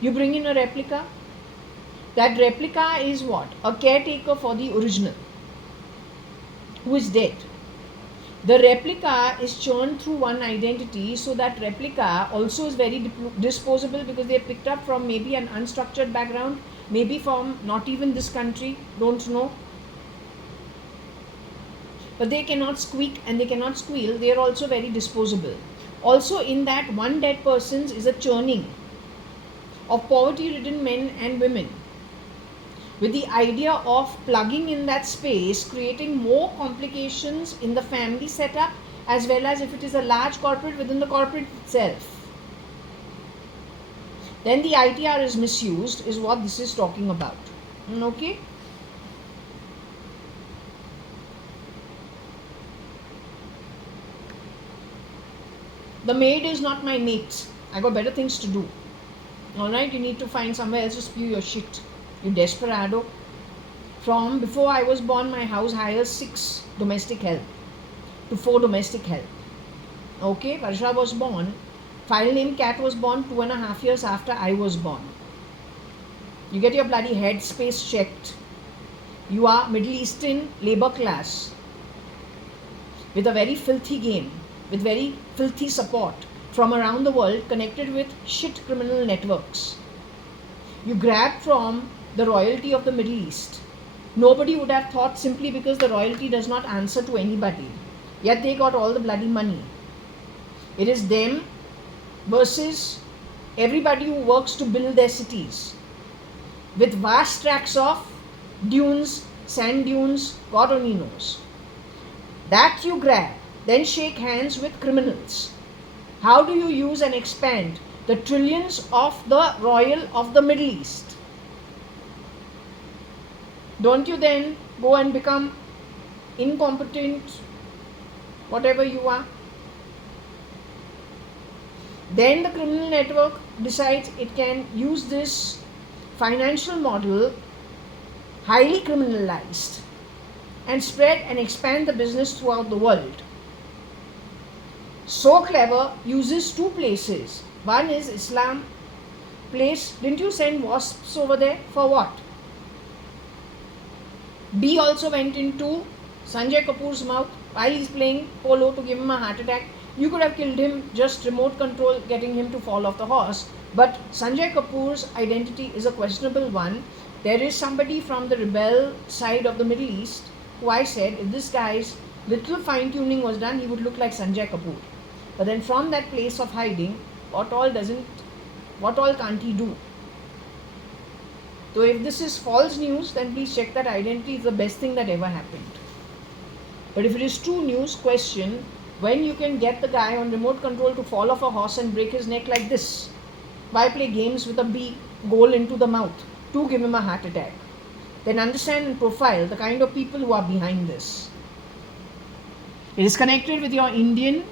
You bring in a replica. That replica is what? A caretaker for the original who is dead. The replica is churned through one identity, so that replica also is very disposable, because they are picked up from maybe an unstructured background, maybe from not even this country, don't know. But they cannot squeak and they cannot squeal. They are also very disposable. Also in that one dead persons is a churning of poverty-ridden men and women, with the idea of plugging in that space, creating more complications in the family setup, as well as if it is a large corporate, within the corporate itself. Then the ITR is misused, is what this is talking about. Okay? The maid is not my mate. I got better things to do. Alright, you need to find somewhere else to spew your shit, you desperado. From before I was born, my house hires 6 domestic help. to 4 domestic help. Okay, Varsha was born. File name Cat was born 2.5 years after I was born. You get your bloody head space checked. You are Middle Eastern labor class with a very filthy game, with very filthy support from around the world, connected with shit criminal networks. You grab from the royalty of the Middle East. Nobody would have thought, simply because the royalty does not answer to anybody. Yet they got all the bloody money. It is them versus everybody who works to build their cities with vast tracts of dunes, sand dunes, God only knows. That you grab, then shake hands with criminals. How do you use and expand the trillions of the royal of the Middle East? Don't you then go and become incompetent, whatever you are? Then the criminal network decides it can use this financial model, highly criminalized, and spread and expand the business throughout the world. So clever, uses 2 places. One is Islam place. Didn't you send wasps over there? For what? B also went into Sanjay Kapoor's mouth while he's playing polo to give him a heart attack. You could have killed him, just remote control, getting him to fall off the horse. But Sanjay Kapoor's identity is a questionable one. There is somebody from the rebel side of the Middle East who I said, if this guy's little fine tuning was done, he would look like Sanjay Kapoor. But then from that place of hiding, what all can't he do? So if this is false news, then please check that identity is the best thing that ever happened. But if it is true news, question when you can get the guy on remote control to fall off a horse and break his neck like this. Why play games with a bee goal into the mouth to give him a heart attack? Then understand and profile the kind of people who are behind this. It is connected with your Indian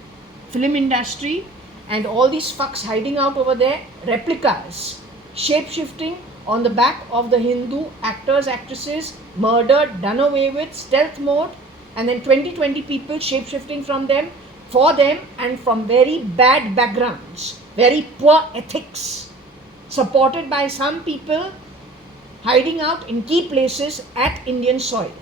film industry and all these fucks hiding out over there, replicas, shape-shifting on the back of the Hindu actors, actresses, murdered, done away with, stealth mode, and then 20 people shape-shifting from them, for them, and from very bad backgrounds, very poor ethics, supported by some people hiding out in key places at Indian soil.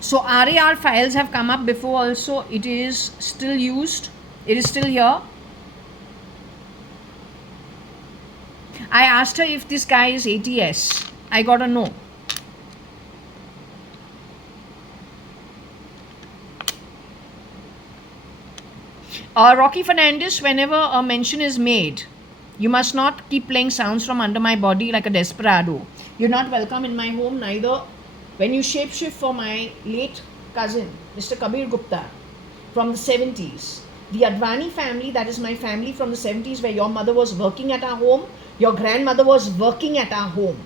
So RAR files have come up before also. It is still used. It is still here. I asked her if this guy is ATS. I got a no. Rocky Fernandez, whenever a mention is made, you must not keep playing sounds from under my body like a desperado. You're not welcome in my home, neither when you shapeshift for my late cousin, Mr. Kabir Gupta, from the 70s. The Advani family, that is my family from the 70s, where your mother was working at our home, your grandmother was working at our home.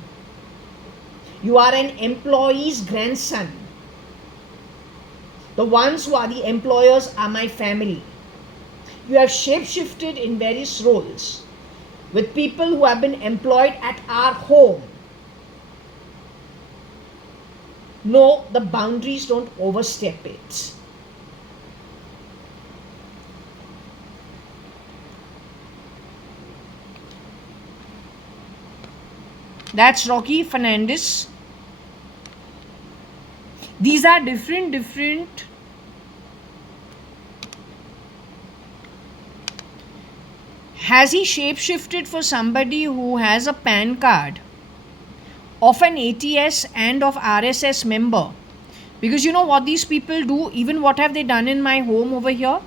You are an employee's grandson. The ones who are the employers are my family. You have shapeshifted in various roles with people who have been employed at our home. No, the boundaries, don't overstep it. That's Rocky Fernandez. These are different. Has he shapeshifted for somebody who has a PAN card of an ATS and of RSS member? Because you know what these people do, even what have they done in my home over here?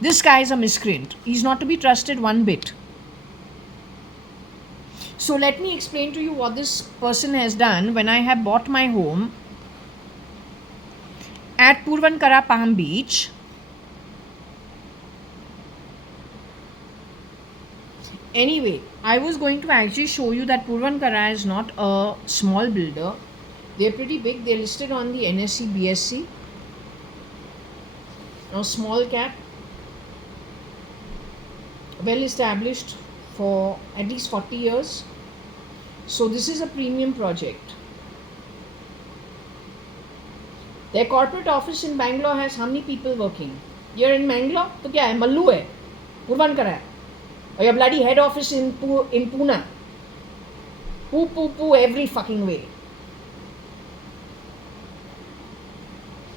This guy is a miscreant. He's not to be trusted one bit. So let me explain to you what this person has done. When I have bought my home at Purvankara, Palm Beach, anyway, I was going to actually show you that Purvankara is not a small builder. They're pretty big. They're listed on the NSE, BSC. Now, small cap, well established for at least 40 years. So this is a premium project. Their corporate office in Bangalore has how many people working? You're in Bangalore? तो क्या है? मल्लू है, पुरवानकरा है. Or your bloody head office in Pune. Poo every fucking way.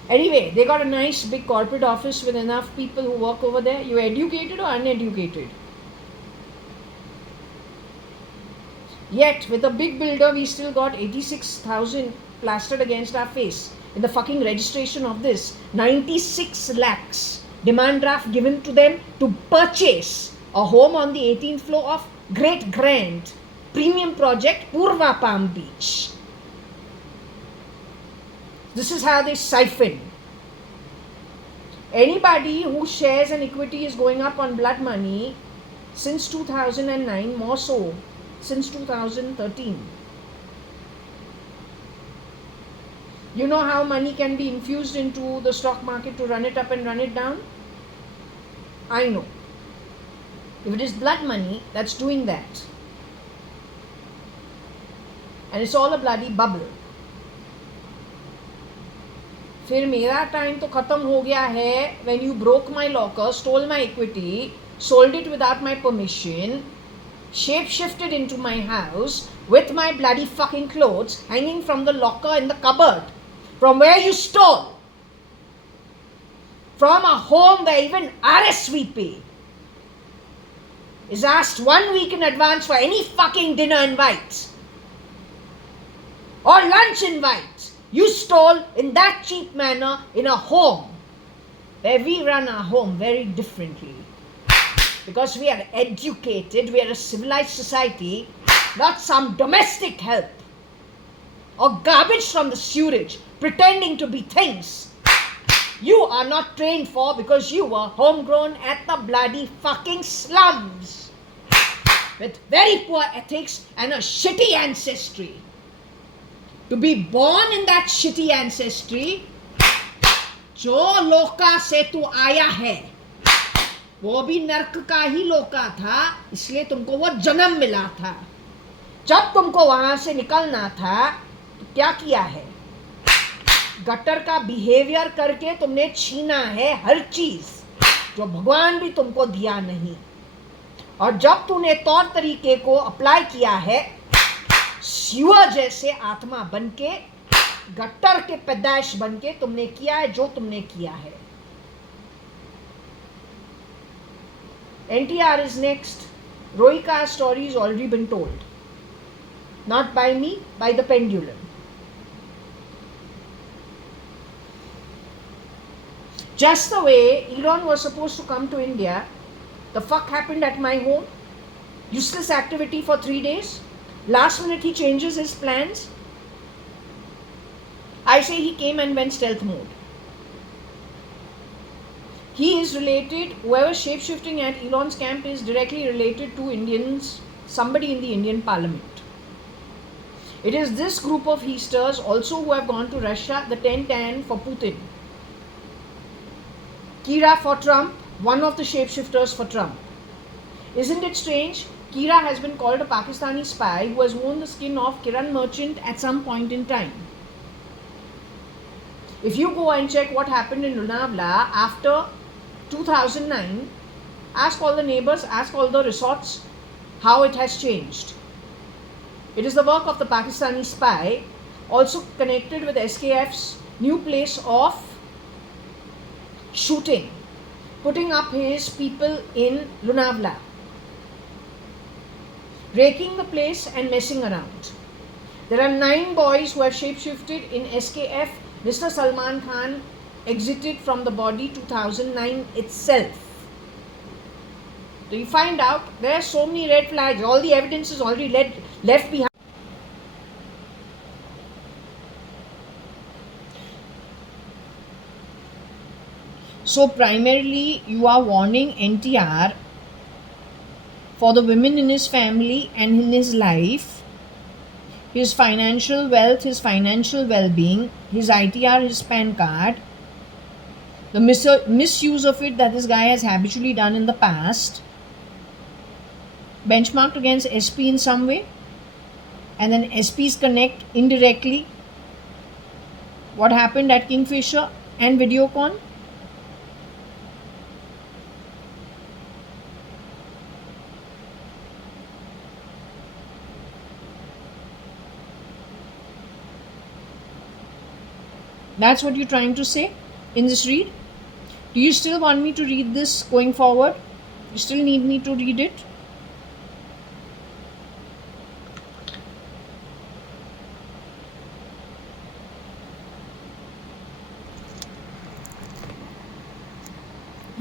Anyway, they got a nice big corporate office with enough people who work over there. You educated or uneducated? Yet, with a big builder, we still got 86,000 plastered against our face. In the fucking registration of this, 96 lakhs demand draft given to them to purchase a home on the 18th floor of Great Grand Premium Project, Purva Palm Beach. This is how they siphon. Anybody who shares and equity is going up on blood money since 2009, more so since 2013. You know how money can be infused into the stock market to run it up and run it down? I know. If it is blood money that's doing that, and it's all a bloody bubble. फिर मेरा time तो खत्म हो गया है when you broke my locker, stole my equity, sold it without my permission, shape-shifted into my house with my bloody fucking clothes hanging from the locker in the cupboard, from where you stole, from a home where even RSVP is asked 1 week in advance for any fucking dinner invite or lunch invite. You stole in that cheap manner in a home where we run our home very differently. Because we are educated, we are a civilized society, not some domestic help or garbage from the sewerage pretending to be things you are not trained for because you were homegrown at the bloody fucking slums with very poor ethics and a shitty ancestry. To be born in that shitty ancestry, जो लोका से तू आया है वो भी नर्क का ही लोका था, इसलिए तुमको वो जन्म मिला था. जब तुमको वहां से निकलना था तो क्या किया है? गटर का बिहेवियर करके तुमने छीना है हर चीज जो भगवान भी तुमको दिया नहीं. और जब तूने तौर तरीके को अप्लाई किया है सिवा जैसे आत्मा बनके, गट्टर के पैदाइश बनके तुमने किया है जो तुमने किया है. NTR is next. Rohika's story has already been told. Not by me, by the pendulum. Just the way Elon was supposed to come to India, the fuck happened at my home? Useless activity for 3 days. Last minute he changes his plans. I say he came and went stealth mode. He is related, whoever shape-shifting at Elon's camp is directly related to Indians, somebody in the Indian parliament. It is this group of Easters also who have gone to Russia, the 10-10 for Putin. Kira for Trump, one of the shapeshifters for Trump. Isn't it strange? Kira has been called a Pakistani spy who has worn the skin of Kiran Merchant at some point in time. If you go and check what happened in Lonavala after 2009, ask all the neighbors, ask all the resorts how it has changed. It is the work of the Pakistani spy, also connected with SKF's new place of shooting, putting up his people in Lonavala, raking the place and messing around. There are 9 boys who have shapeshifted in SKF. Mr. Salman Khan exited from the body 2009 itself. So you find out there are so many red flags. All the evidence is already left behind. So primarily you are warning NTR for the women in his family and in his life, his financial wealth, his financial well-being, his ITR, his PAN card, the misuse of it that this guy has habitually done in the past. benchmarked against SP in some way, and then SPs connect indirectly. What happened at Kingfisher and Videocon? That's what you're trying to say in this read? Do you still want me to read this going forward? You still need me to read it?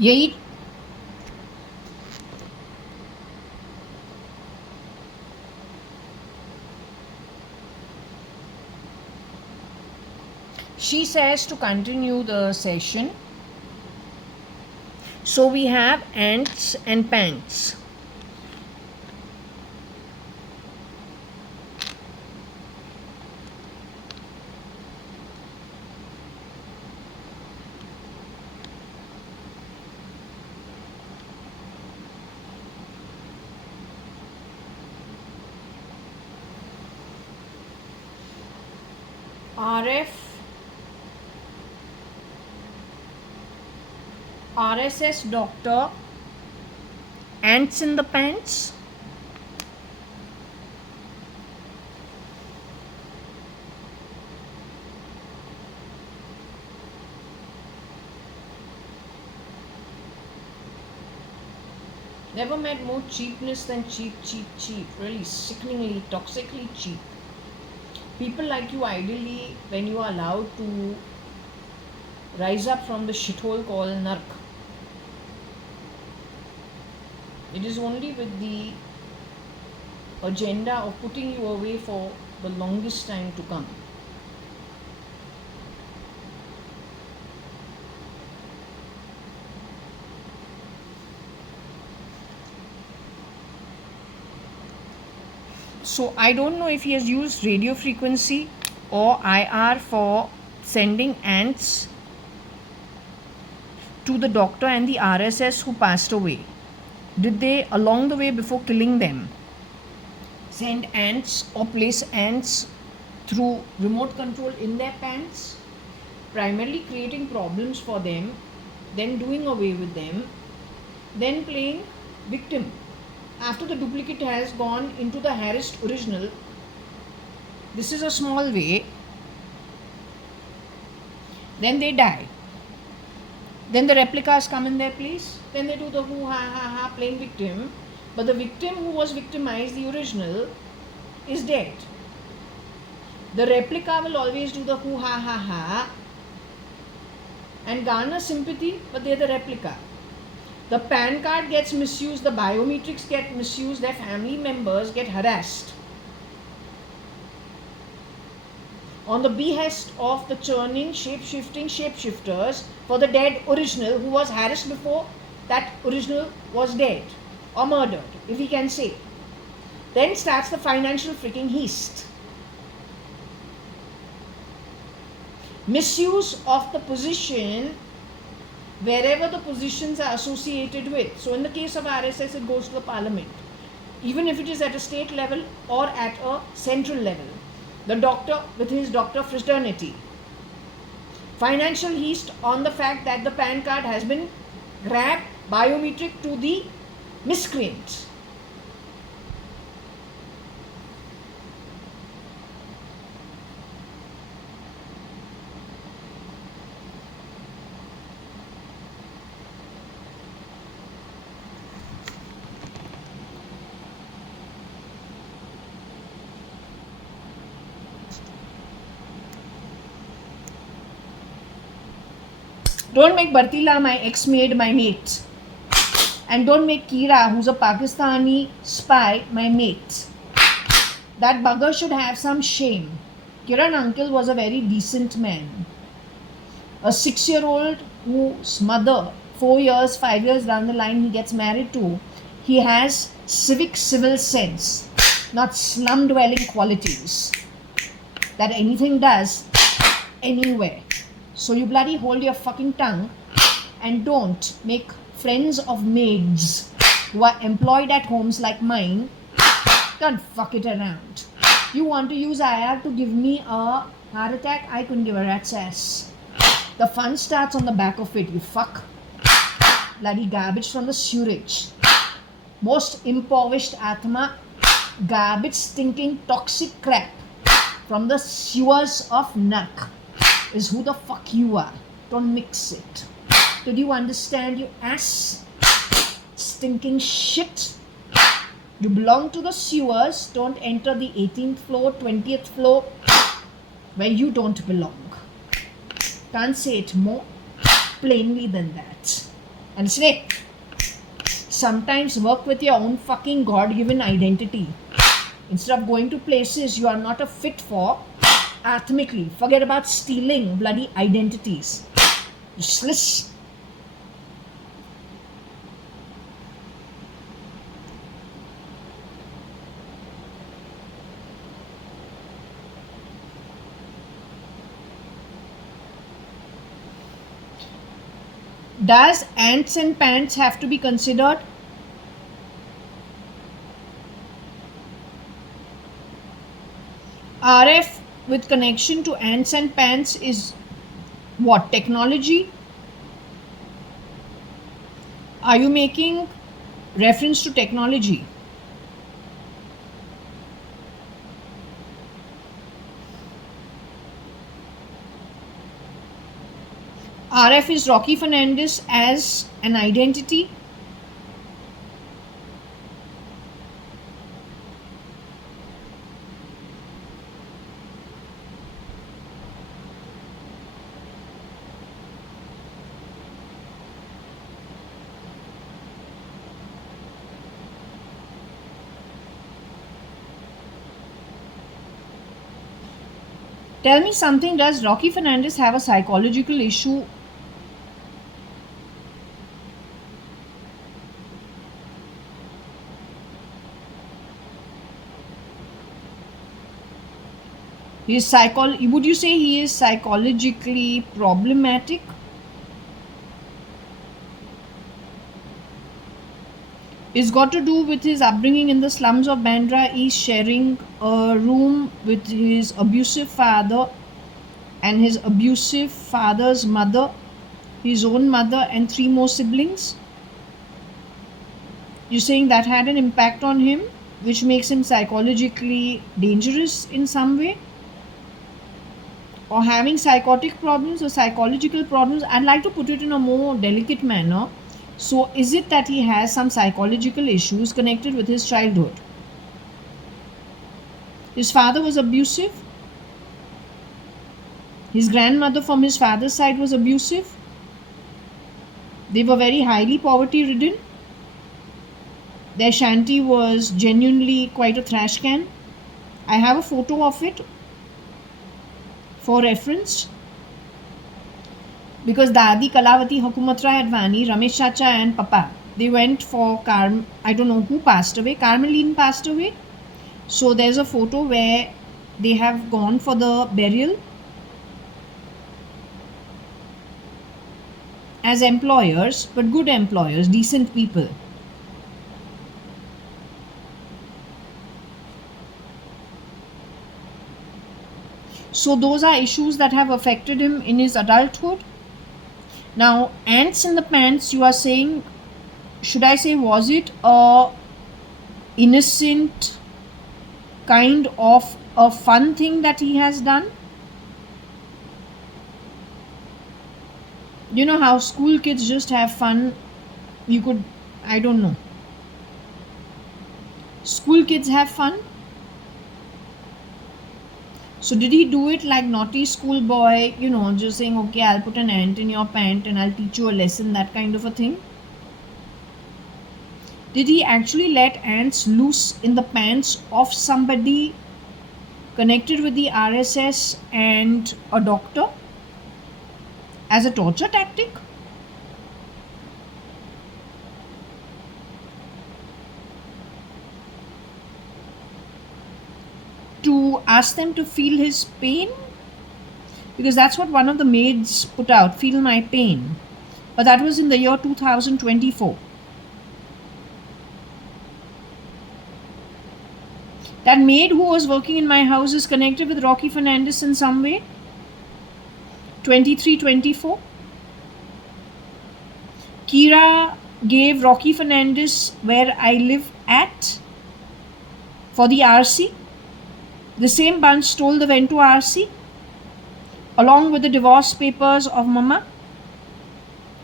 यही she says to continue the session. So we have ants and pants. RSS doctor, ants in the pants. Never met more cheapness than cheap. Really sickeningly, toxically cheap. People like you, ideally, when you are allowed to rise up from the shithole called Nark. It is only with the agenda of putting you away for the longest time to come. So I don't know if he has used radio frequency or IR for sending ants to the doctor and the RSS who passed away. Did they, along the way before killing them, send ants or place ants through remote control in their pants, primarily creating problems for them, then doing away with them, then playing victim? After the duplicate has gone into the harassed original, this is a small way, then they die. Then the replicas come in their place, then they do the who ha ha ha playing victim, but the victim who was victimized, the original, is dead. The replica will always do the who ha ha ha and garner sympathy, but they're the replica. The PAN card gets misused, the biometrics get misused, their family members get harassed. On the behest of the churning, shape-shifting shapeshifters for the dead original who was harassed before that original was dead or murdered, if we can say. Then starts the financial freaking heist. Misuse of the position wherever the positions are associated with. So in the case of RSS, it goes to the parliament, even if it is at a state level or at a central level. The doctor with his doctor fraternity. Financial heist on the fact that the PAN card has been grabbed biometric to the miscreant. Don't make Bartila, my ex-maid, my mate. And don't make Kira, who's a Pakistani spy, my mate. That bugger should have some shame. Kiran uncle was a very decent man. A 6-year-old whose mother, 4 years, 5 years down the line, he gets married to, he has civic civil sense, not slum-dwelling qualities that anything does anywhere. So you bloody hold your fucking tongue and don't make friends of maids who are employed at homes like mine, don't fuck it around. You want to use IR to give me a heart attack? I couldn't give a rat's ass. The fun starts on the back of it, you fuck. Bloody garbage from the sewage. Most impoverished Atma, garbage, stinking, toxic crap from the sewers of Nark is who the fuck you are. Don't mix it. Did you understand, you ass? Stinking shit. You belong to the sewers. Don't enter the 18th floor, 20th floor, where you don't belong. Can't say it more plainly than that. And Snake, sometimes work with your own fucking God-given identity. Instead of going to places you are not a fit for, atomically, forget about stealing bloody identities. Useless. Does ants and pants have to be considered? RF with connection to ants and pants is what? Technology? Are you making reference to technology? RF is Rocky Fernandez as an identity. Tell me something, does Rocky Fernandez have a psychological issue? Would you say he is psychologically problematic? It's got to do with his upbringing in the slums of Bandra. He's sharing a room with his abusive father and his abusive father's mother, his own mother, and 3 more siblings. You're saying that had an impact on him, which makes him psychologically dangerous in some way? Or having psychotic problems or psychological problems? I'd like to put it in a more delicate manner. So is it that he has some psychological issues connected with his childhood? His father was abusive. His grandmother from his father's side was abusive. They were very highly poverty ridden. Their shanty was genuinely quite a trash can. I have a photo of it for reference. Because Dadi, Kalavati, Hukumatrai-ADVANI, Ramesh Chacha and Papa, they went for I don't know who passed away. Carmeline passed away. So there's a photo where they have gone for the burial as employers, but good employers, decent people. So those are issues that have affected him in his adulthood. Now, ants in the pants, you are saying, should I say, was it a innocent kind of a fun thing that he has done? You know how school kids just have fun? You could, I don't know. School kids have fun? So did he do it like naughty schoolboy, just saying, okay, I'll put an ant in your pant and I'll teach you a lesson, that kind of a thing? Did he actually let ants loose in the pants of somebody connected with the RSS and a doctor as a torture tactic? To ask them to feel his pain? Because that's what one of the maids put out, feel my pain. But that was in the year 2024. That maid who was working in my house is connected with Rocky Fernandez in some way. 23-24. Kira gave Rocky Fernandez where I live at for the RC. The same bunch stole the Vento RC along with the divorce papers of Mama,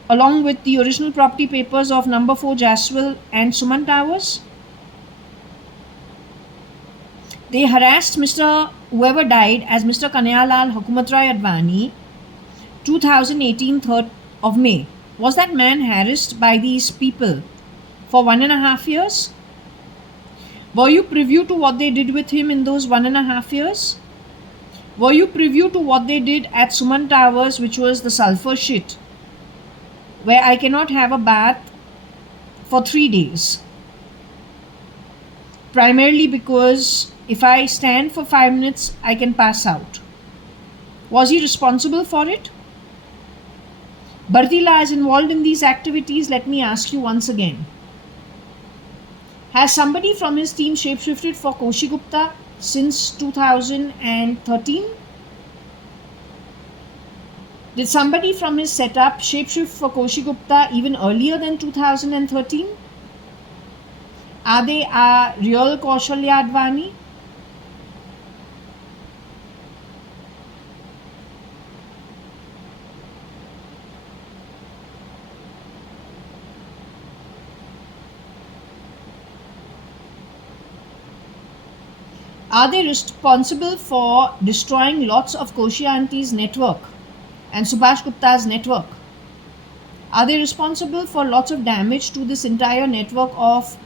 along with the original property papers of number 4 Jaswell and Suman Towers. They harassed Mr. whoever died as Mr. Kanayalal Hukumatrai-ADVANI, 2018 3rd of May. Was that man harassed by these people for 1.5 years? Were you privy to what they did with him in those 1.5 years? Were you privy to what they did at Suman Towers, which was the sulfur shit, where I cannot have a bath for 3 days? Primarily because if I stand for 5 minutes, I can pass out. Was he responsible for it? Bhartila is involved in these activities. Let me ask you once again. Has somebody from his team shapeshifted for Koshi Gupta since 2013? Did somebody from his setup shapeshift for Koshi Gupta even earlier than 2013? Are they a real Kaushalya-ADVANI? Are they responsible for destroying lots of Koshi Auntie's network and Subhash Gupta's network? Are they responsible for lots of damage to this entire network of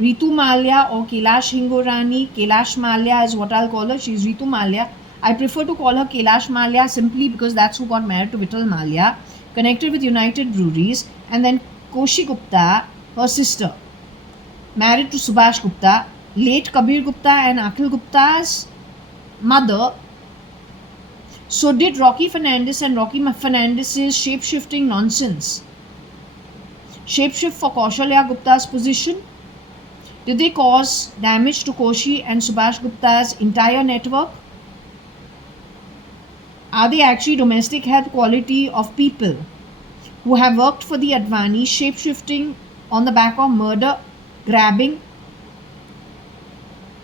Ritu Malia or Kailash Hingorani? Kailash Malia is what I'll call her. She's Ritu Malia. I prefer to call her Kailash Malia simply because that's who got married to Vittal Malia, connected with United Breweries, and then Koshi Gupta, her sister, married to Subhash Gupta, late Kabir Gupta and Akhil Gupta's mother. So did Rocky Fernandez and Rocky Fernandez's shape-shifting nonsense shapeshift for Kaushalya Gupta's position? Did they cause damage to Koshi and Subhash Gupta's entire network? Are they actually domestic health quality of people who have worked for the Advani, shape-shifting on the back of murder, grabbing?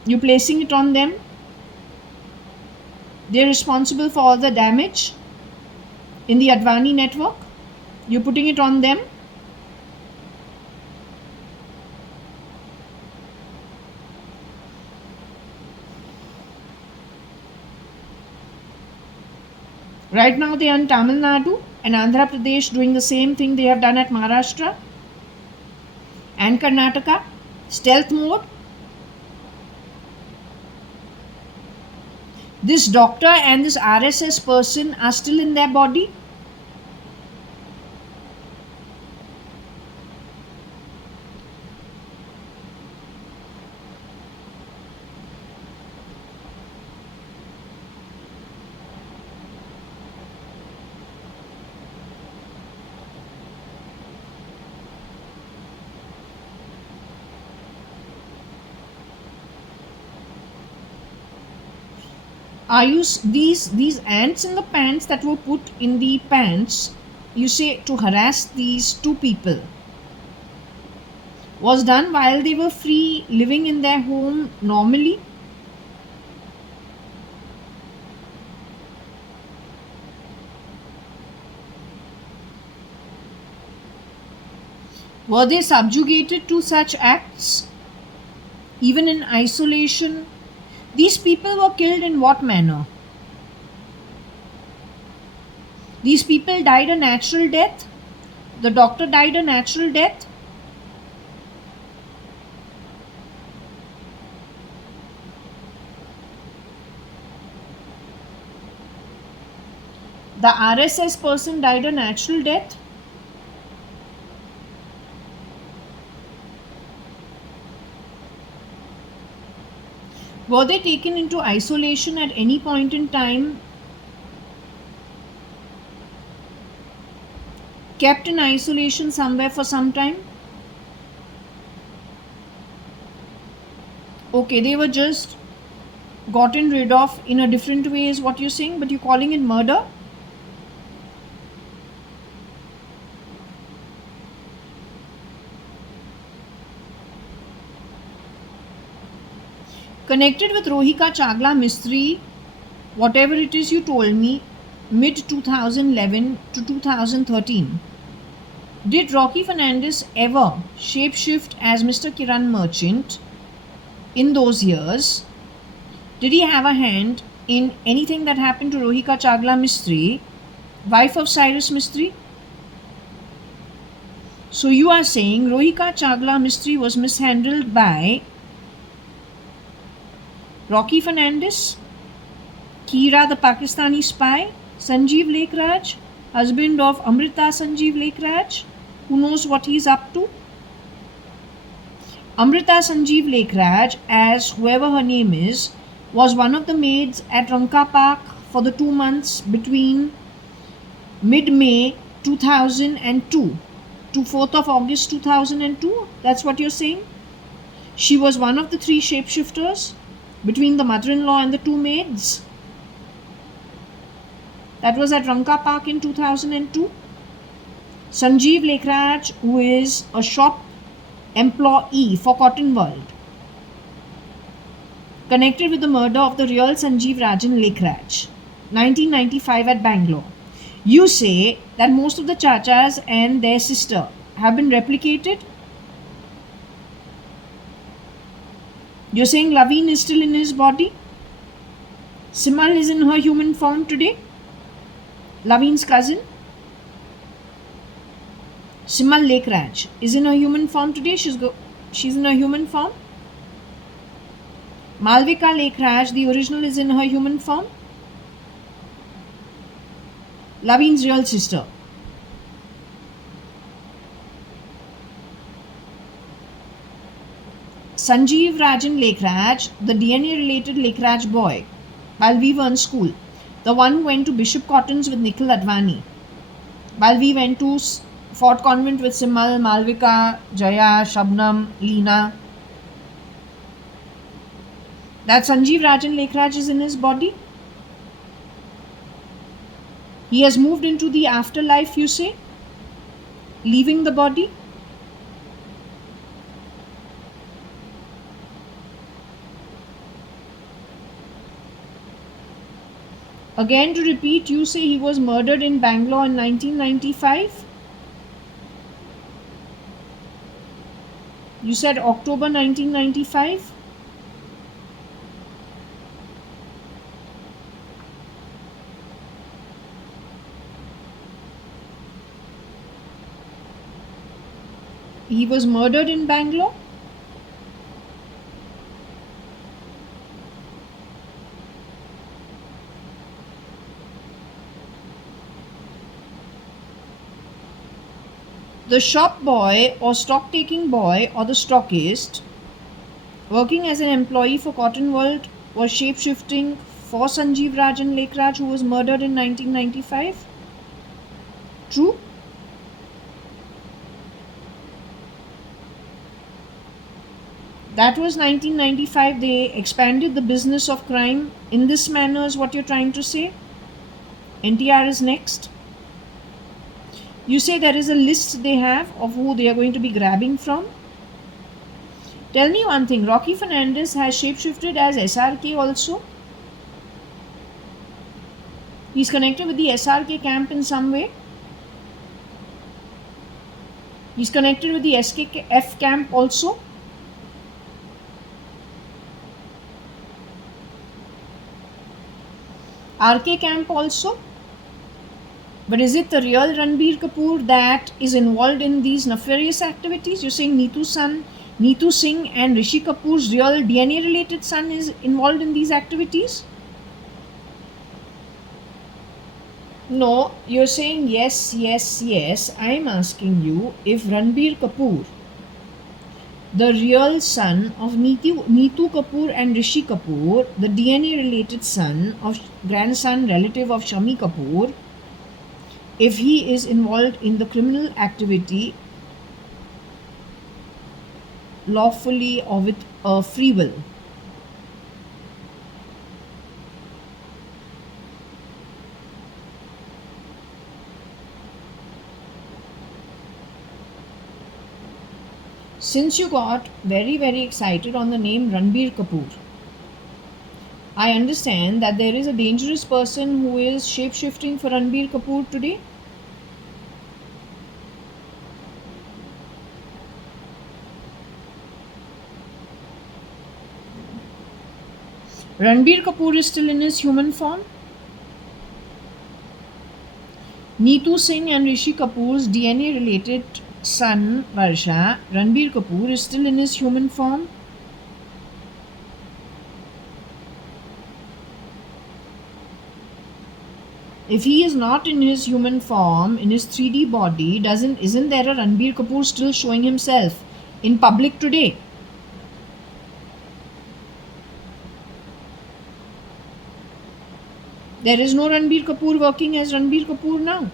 You placing it on them? They're responsible for all the damage in the Advani network. You're putting it on them. Right now they are in Tamil Nadu and Andhra Pradesh doing the same thing they have done at Maharashtra and Karnataka. Stealth mode. This doctor and this RSS person are still in their body. Are you these ants in the pants that were put in the pants, you say, to harass these two people, was done while they were free living in their home normally? Were they subjugated to such acts even in isolation? These people were killed in what manner? These people died a natural death? The doctor died a natural death? The RSS person died a natural death? Were they taken into isolation at any point in time? Kept in isolation somewhere for some time? Okay, they were just gotten rid of in a different way is what you're saying, but you're calling it murder? Connected with Rohika Chagla Mistry, whatever it is you told me, mid 2011 to 2013. Did Rocky Fernandez ever shapeshift as Mr. Kiran Merchant in those years? Did he have a hand in anything that happened to Rohika Chagla Mistry, wife of Cyrus Mistry? So you are saying Rohika Chagla Mistry was mishandled by Rocky Fernandez, Kira the Pakistani spy, Sanjeev Lekhraj, husband of Amrita Sanjeev Lekhraj, who knows what he's up to? Amrita Sanjeev Lekhraj, as whoever her name is, was one of the maids at Ranka Park for the 2 months between mid-May 2002 to 4th of August 2002. That's what you're saying? She was one of the 3 shapeshifters between the mother-in-law and the 2 maids. That was at Ranka Park in 2002. Sanjeev Lekhraj, who is a shop employee for Cotton World, connected with the murder of the real Sanjeev Rajan Lekhraj, 1995 at Bangalore. You say that most of the chachas and their sister have been replicated. You're saying Laveen is still in his body? Simal is in her human form today? Laveen's cousin? Simal Lekhraj is in her human form today? She's in her human form? Malvika Lekhraj, the original, is in her human form? Laveen's real sister. Sanjeev Rajan Lekhraj, the DNA related Lekhraj boy, while we were in school, the one who went to Bishop Cotton's with Nikhil Advani, while we went to Fort Convent with Simal, Malvika, Jaya, Shabnam, Leena. That Sanjeev Rajan Lekhraj is in his body? He has moved into the afterlife, you say, leaving the body? Again, to repeat, you say he was murdered in Bangalore in 1995? You said October 1995? He was murdered in Bangalore? The shop boy or stock taking boy or the stockist working as an employee for Cotton World was shape-shifting for Sanjeev Rajan Lekhraj, who was murdered in 1995? True? That was 1995. They expanded the business of crime in this manner, is what you're trying to say? NTR is next. You say there is a list they have of who they are going to be grabbing from. Tell me one thing, Rocky Fernandez has shapeshifted as SRK also? He's connected with the SRK camp in some way? He's connected with the SKF camp also? RK camp also? But is it the real Ranbir Kapoor that is involved in these nefarious activities? You're saying Neetu Singh and Rishi Kapoor's real DNA related son is involved in these activities? No, you're saying yes. I'm asking you if Ranbir Kapoor, the real son of Neetu Kapoor and Rishi Kapoor, the DNA related son of grandson relative of Shami Kapoor, if he is involved in the criminal activity lawfully or with a free will. since you got very, very excited on the name Ranbir Kapoor, I understand that there is a dangerous person who is shape-shifting for Ranbir Kapoor today. Ranbir Kapoor is still in his human form. Neetu Singh and Rishi Kapoor's DNA-related son, Varsha, Ranbir Kapoor, is still in his human form. If he is not in his human form, in his 3D body, isn't there a Ranbir Kapoor still showing himself in public today? There is no Ranbir Kapoor working as Ranbir Kapoor now.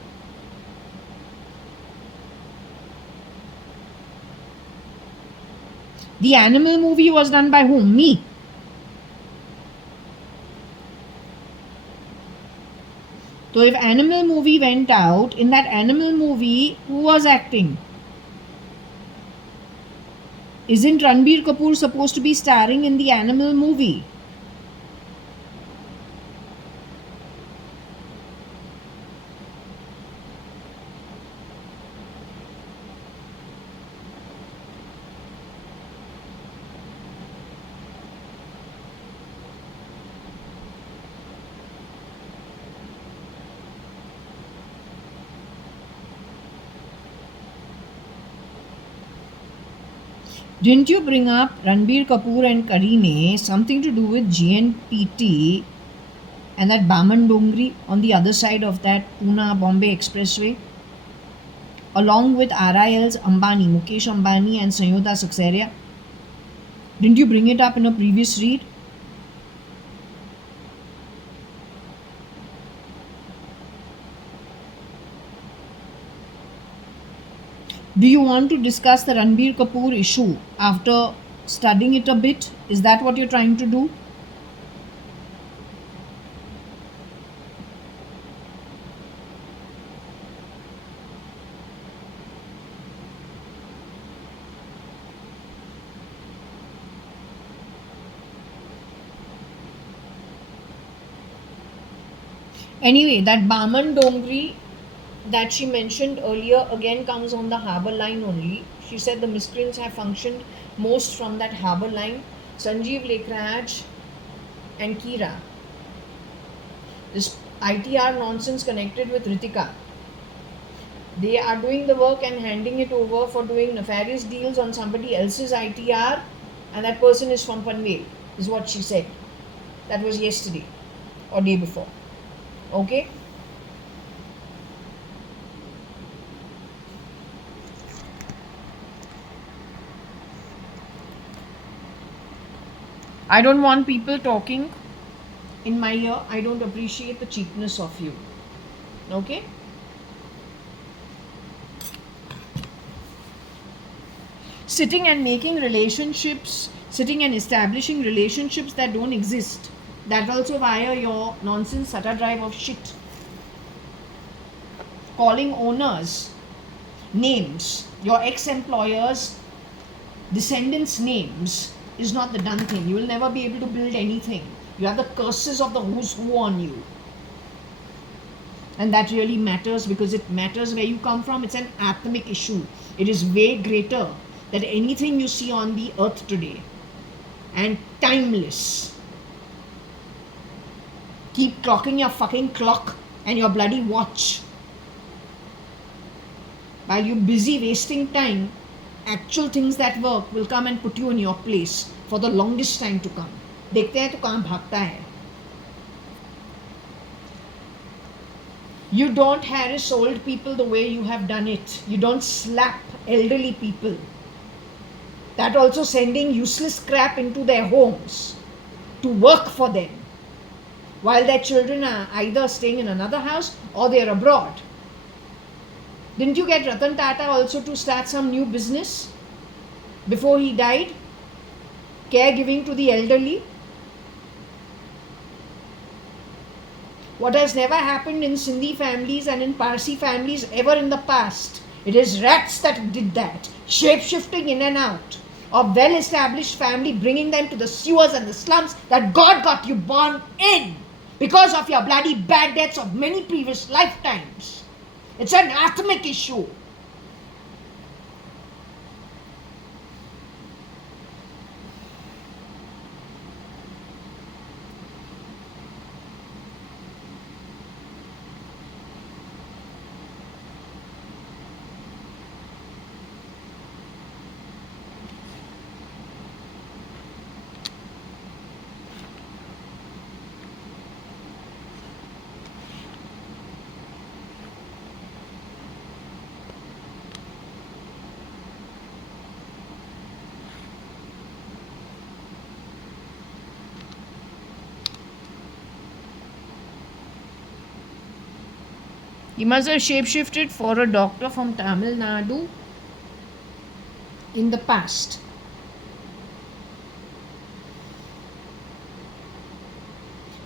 The Animal movie was done by whom? Me. So if Animal movie went out, in that Animal movie, who was acting? Isn't Ranbir Kapoor supposed to be starring in the Animal movie? Didn't you bring up Ranbir Kapoor and Kareena, something to do with GNPT and that Baman Dongri on the other side of that Pune-Bombay Expressway? Along with RIL's Ambani, Mukesh Ambani and Sanyota Saxeria. Didn't you bring it up in a previous read? Do you want to discuss the Ranbir Kapoor issue after studying it a bit? Is that what you're trying to do? Anyway, that Baman Dongri that she mentioned earlier again comes on the harbour line only. She said the miscreants have functioned most from that harbour line. Sanjeev Lekhraj and Kira. This ITR nonsense connected with Ritika. They are doing the work and handing it over for doing nefarious deals on somebody else's ITR, and that person is from Panvel, is what she said. That was yesterday or day before. Okay? I don't want people talking in my ear. I don't appreciate the cheapness of you. Okay? Sitting and establishing relationships that don't exist. That also via your nonsense SATA drive of shit. Calling owners names, your ex-employers, descendants' names is not the done thing. You will never be able to build anything. You have the curses of the who's who on you. And that really matters because it matters where you come from. It's an atomic issue. It is way greater than anything you see on the earth today. And timeless. Keep clocking your fucking clock and your bloody watch. While you're busy wasting time, actual things that work will come and put you in your place for the longest time to come. देखते हैं तो कहाँ भागता है. You don't harass old people the way you have done it. You don't slap elderly people. That also sending useless crap into their homes to work for them while their children are either staying in another house or they are abroad. Didn't you get Ratan Tata also to start some new business before he died? Caregiving to the elderly. What has never happened in Sindhi families and in Parsi families ever in the past It is rats that did that, shape-shifting in and out of well-established family, bringing them to the sewers and the slums that God got you born in because of your bloody bad debts of many previous lifetimes. It's an atomic issue. He must have shapeshifted for a doctor from Tamil Nadu in the past.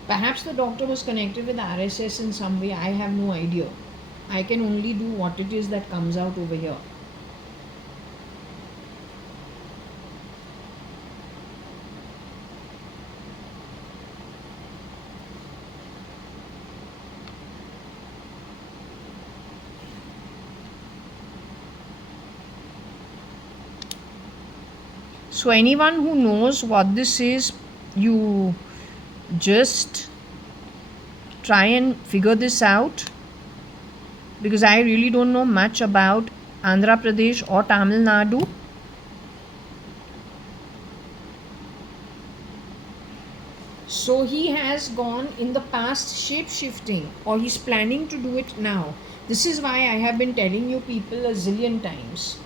Perhaps the doctor was connected with RSS in some way. I have no idea. I can only do what it is that comes out over here. So anyone who knows what this is, you just try and figure this out, because I really don't know much about Andhra Pradesh or Tamil Nadu. So he has gone in the past shape-shifting, or he's planning to do it now. This is why I have been telling you people a zillion times.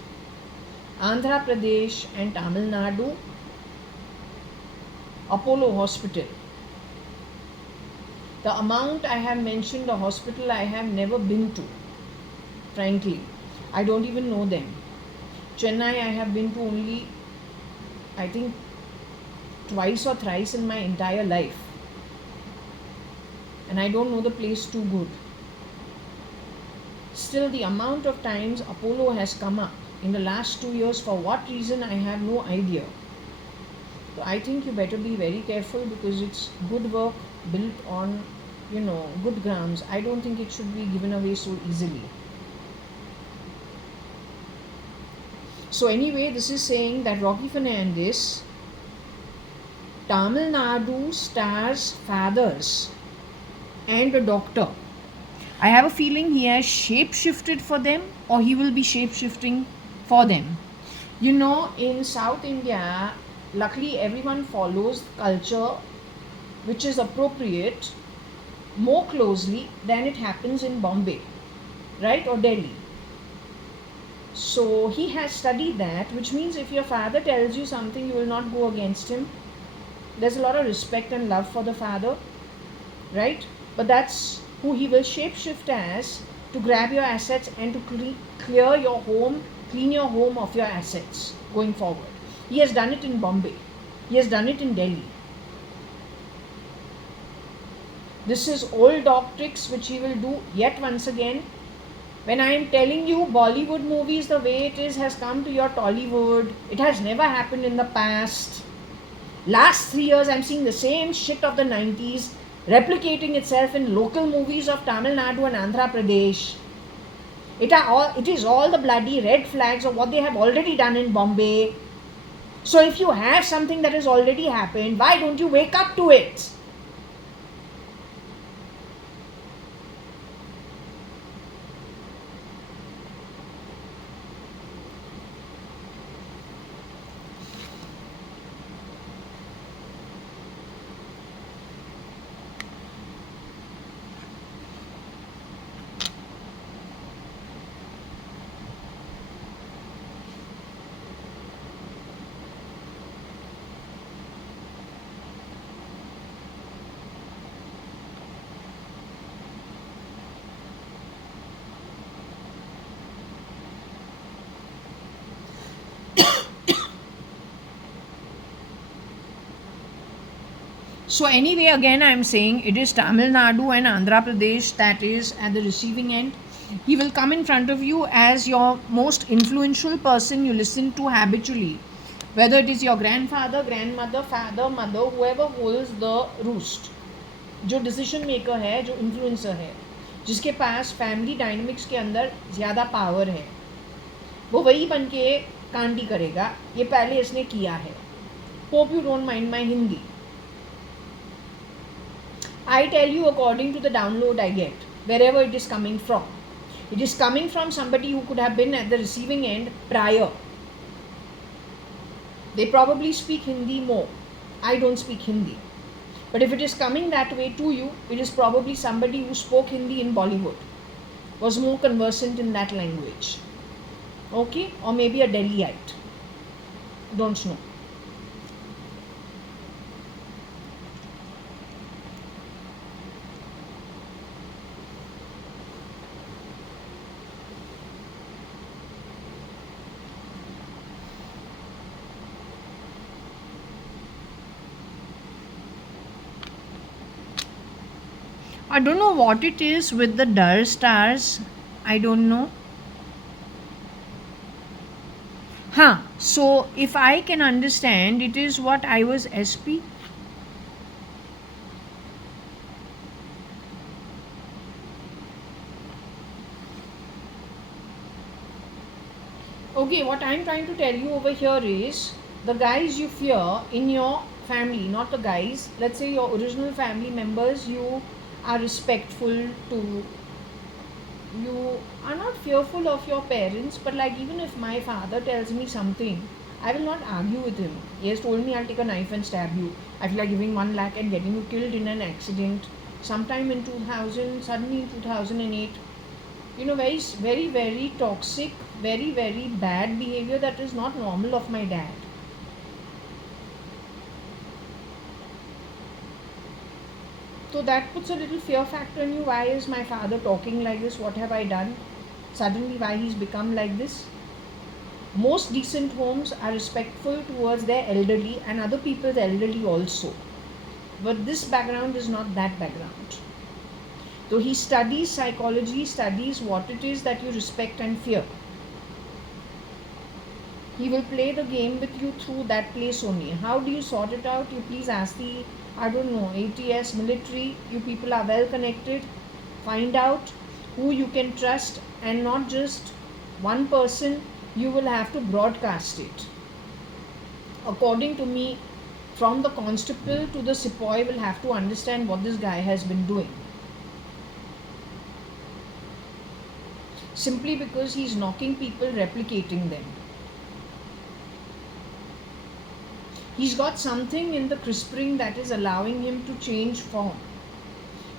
Andhra Pradesh and Tamil Nadu, Apollo Hospital. The amount I have mentioned, the hospital I have never been to, frankly. I don't even know them. Chennai I have been to only, I think, twice or thrice in my entire life. And I don't know the place too good. Still, the amount of times Apollo has come up in the last 2 years, for what reason I have no idea. So I think you better be very careful, because it's good work built on, good grounds. I don't think it should be given away so easily. So anyway, this is saying that Rocky Fernandez, Tamil Nadu stars fathers and a doctor. I have a feeling he has shape-shifted for them, or he will be shape-shifting for them. In South India, luckily everyone follows culture which is appropriate more closely than it happens in Bombay, right, or Delhi. So he has studied that, which means if your father tells you something, you will not go against him. There's a lot of respect and love for the father, right? But that's who he will shapeshift as, to grab your assets and to clear your home, clean your home of your assets going forward. He has done it in Bombay. He has done it in Delhi. This is old dog tricks which he will do yet once again. When I am telling you Bollywood movies, the way it is has come to your Tollywood. It has never happened in the past. Last 3 years, I'm seeing the same shit of the 90s replicating itself in local movies of Tamil Nadu and Andhra Pradesh. It is all the bloody red flags of what they have already done in Bombay. So if you have something that has already happened, why don't you wake up to it? So anyway, again I am saying it is Tamil Nadu and Andhra Pradesh that is at the receiving end. He will come in front of you as your most influential person you listen to habitually, whether it is your grandfather, grandmother, father, mother, whoever holds the roost, जो decision maker है, जो influencer है, जिसके पास family dynamics के अंदर ज़्यादा power है, वो वही बन के कांडी करेगा. ये पहले इसने किया है. Hope you don't mind my Hindi. I tell you according to the download I get, wherever it is coming from. It is coming from somebody who could have been at the receiving end prior. They probably speak Hindi more. I don't speak Hindi. But if it is coming that way to you, it is probably somebody who spoke Hindi in Bollywood, was more conversant in that language. Okay? Or maybe a Delhiite. Don't know. I don't know what it is with the dull stars. I don't know. So if I can understand, it is what I was SP. Okay, what I'm trying to tell you over here is the guys you fear in your family, not the guys. Let's say your original family members, you are respectful to, you are not fearful of your parents, but like even if my father tells me something, I will not argue with him. He has told me I'll take a knife and stab you. I feel like giving 1 lakh and getting you killed in an accident sometime in 2000, suddenly in 2008. You know, very, very, very toxic, very, very bad behavior that is not normal of my dad. So that puts a little fear factor in you. Why is my father talking like this? What have I done? Suddenly, why he's become like this? Most decent homes are respectful towards their elderly and other people's elderly also. But this background is not that background. So he studies psychology, studies what it is that you respect and fear. He will play the game with you through that place only. How do you sort it out? You please ask the, I don't know, ATS, military. You people are well connected. Find out who you can trust and not just one person. You will have to broadcast it. According to me, from the constable to the sepoy will have to understand what this guy has been doing. Simply because he's knocking people, replicating them. He's got something in the crispring that is allowing him to change form.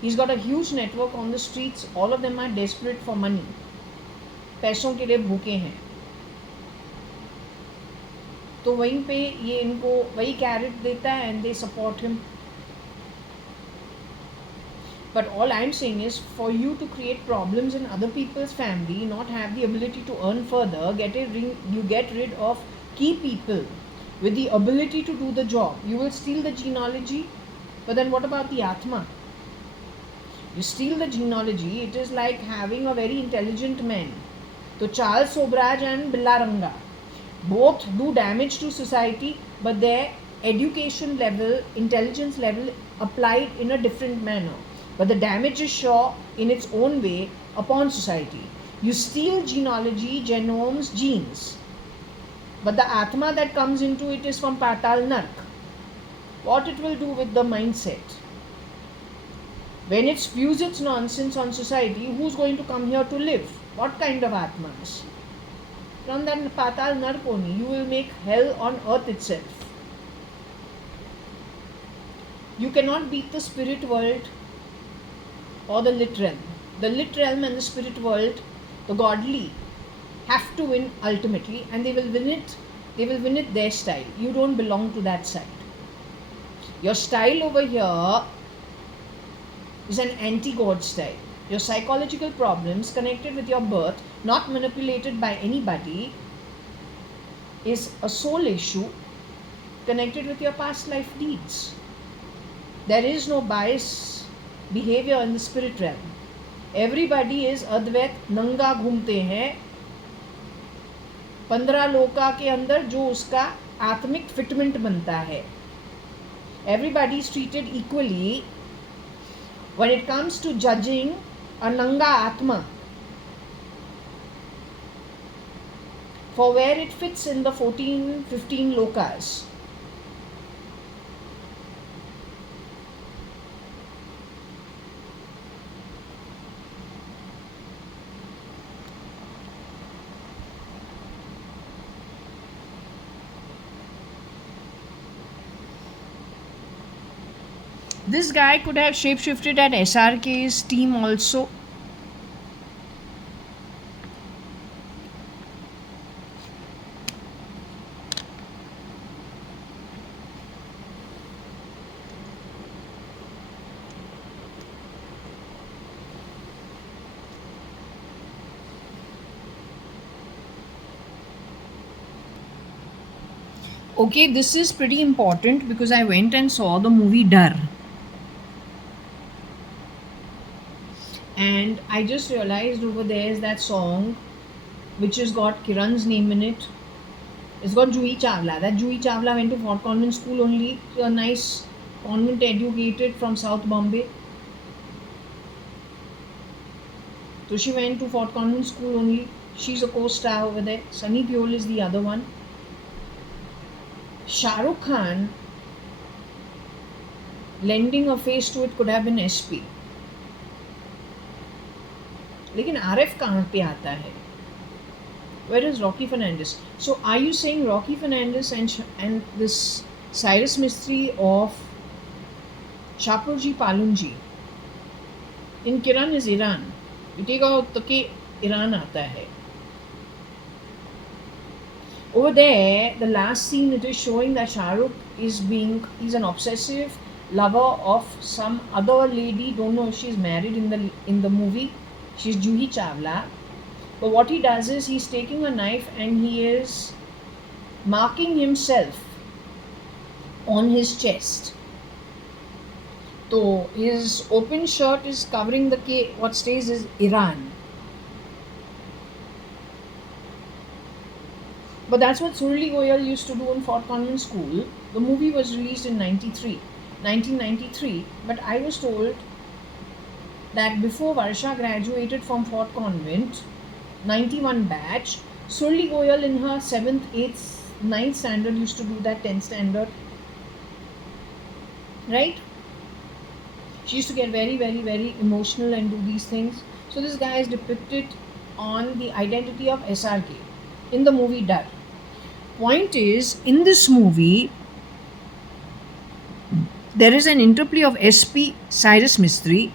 He's got a huge network on the streets. All of them are desperate for money. पैसों के लिए भूखे हैं. तो वहीं पे ये इनको वही कैरेट देता है and they support him. But all I'm saying is, for you to create problems in other people's family, not have the ability to earn further, you get rid of key people with the ability to do the job. You will steal the genealogy, but then what about the Atma? You steal the genealogy, it is like having a very intelligent man. So Charles Sobraj and Billaranga both do damage to society, but their education level, intelligence level applied in a different manner. But the damage is sure in its own way upon society. You steal genealogy, genomes, genes. But the Atma that comes into it is from Patal Nark. What it will do with the mindset? When it spews its nonsense on society, who's going to come here to live? What kind of Atmas? From that Patal Nark only, you will make hell on earth itself. You cannot beat the spirit world or the lit realm. The lit realm and the spirit world, the godly, have to win ultimately, and they will win it their style. You don't belong to that side. Your style over here is an anti-God style. Your psychological problems connected with your birth, not manipulated by anybody, is a soul issue connected with your past life deeds. There is no bias behavior in the spirit realm. Everybody is Advaita, नंगा घूमते हैं 15 लोका के अंदर जो उसका आत्मिक fitment बनता है. Everybody is treated equally when it comes to judging a nanga atma for where it fits in the 14-15 lokas. This guy could have shapeshifted at SRK's team also. Okay, this is pretty important because I went and saw the movie Dar. And I just realized over there is that song which has got Kiran's name in it. It's got Juhi Chawla. That Juhi Chawla went to Fort Convent School only. A nice convent educated from South Bombay. So she went to Fort Convent School only. She's a co-star over there. Sunny Deol is the other one. Shah Rukh Khan, lending a face to it, could have been SP. लेकिन RF कहाँ पे आता है? Where is Rocky Fernandez? So are you saying Rocky Fernandez and this Cyrus Mistry of Shapoorji Palunji in Kiran is Iran? इटेगा तो के Iran आता है. Over there, the last scene, it is showing that Shah Rukh he's an obsessive lover of some other lady. Don't know if she's married in the movie. She's Juhi Chawla. But what he does is he's taking a knife and he is marking himself on his chest. So his open shirt is covering what stays is Iran. But that's what Surli Goyal used to do in Fort Convent School. The movie was released in 1993. But I was told that before Varsha graduated from Fort Convent, 91 batch, Surli Goyal in her 7th, 8th, 9th standard used to do that 10th standard. Right? She used to get very, very, very emotional and do these things. So this guy is depicted on the identity of SRK in the movie Dar. Point is, in this movie, there is an interplay of SP, Cyrus Mistry,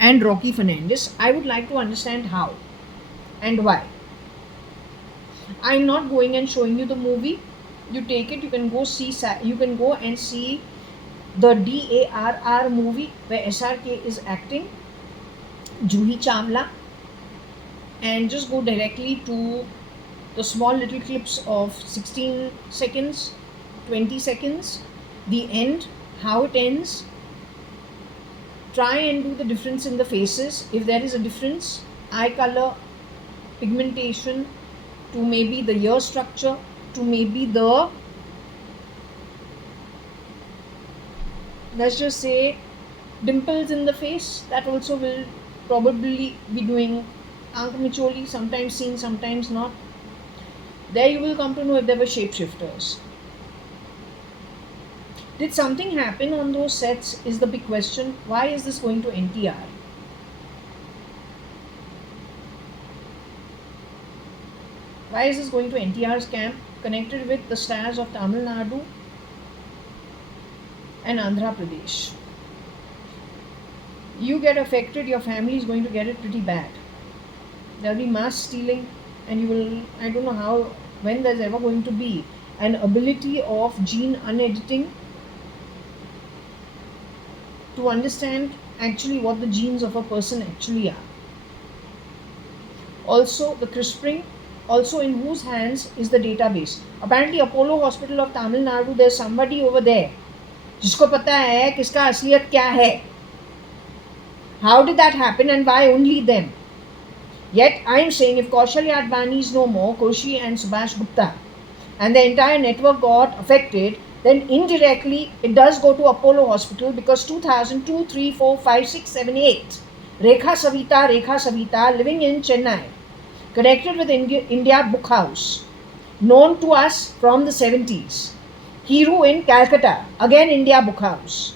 and Rocky Fernandez. I would like to understand how and why. I'm not going and showing you the movie. You take it. You can go and see the DARR movie where SRK is acting, Juhi Chawla, and just go directly to the small little clips of 16 seconds, 20 seconds, the end, how it ends. Try and do the difference in the faces. If there is a difference, eye color, pigmentation, to maybe the ear structure, to maybe the, let's just say, dimples in the face, that also will probably be doing aankh micholi, sometimes seen, sometimes not. There you will come to know if there were shapeshifters. Did something happen on those sets is the big question. Why is this going to NTR? Why is this going to NTR's camp connected with the stars of Tamil Nadu and Andhra Pradesh? You get affected, your family is going to get it pretty bad. There will be mass stealing, and you will, I don't know when there's ever going to be an ability of gene unediting to understand actually what the genes of a person actually are. Also, the CRISPRing, also in whose hands is the database? Apparently, Apollo Hospital of Tamil Nadu, there's somebody over there जिसको पता है किसका असलियत क्या है. How did that happen and why only them? Yet I am saying if Kaushalya-ADVANI is no more, Koshi and Subhash Gupta, and the entire network got affected, then indirectly it does go to Apollo Hospital, because 2002, 3, 4, 5, 6, 7, 8. Rekha Savita living in Chennai, connected with India Book House, known to us from the 70s. Hiru in Calcutta, again India Book House.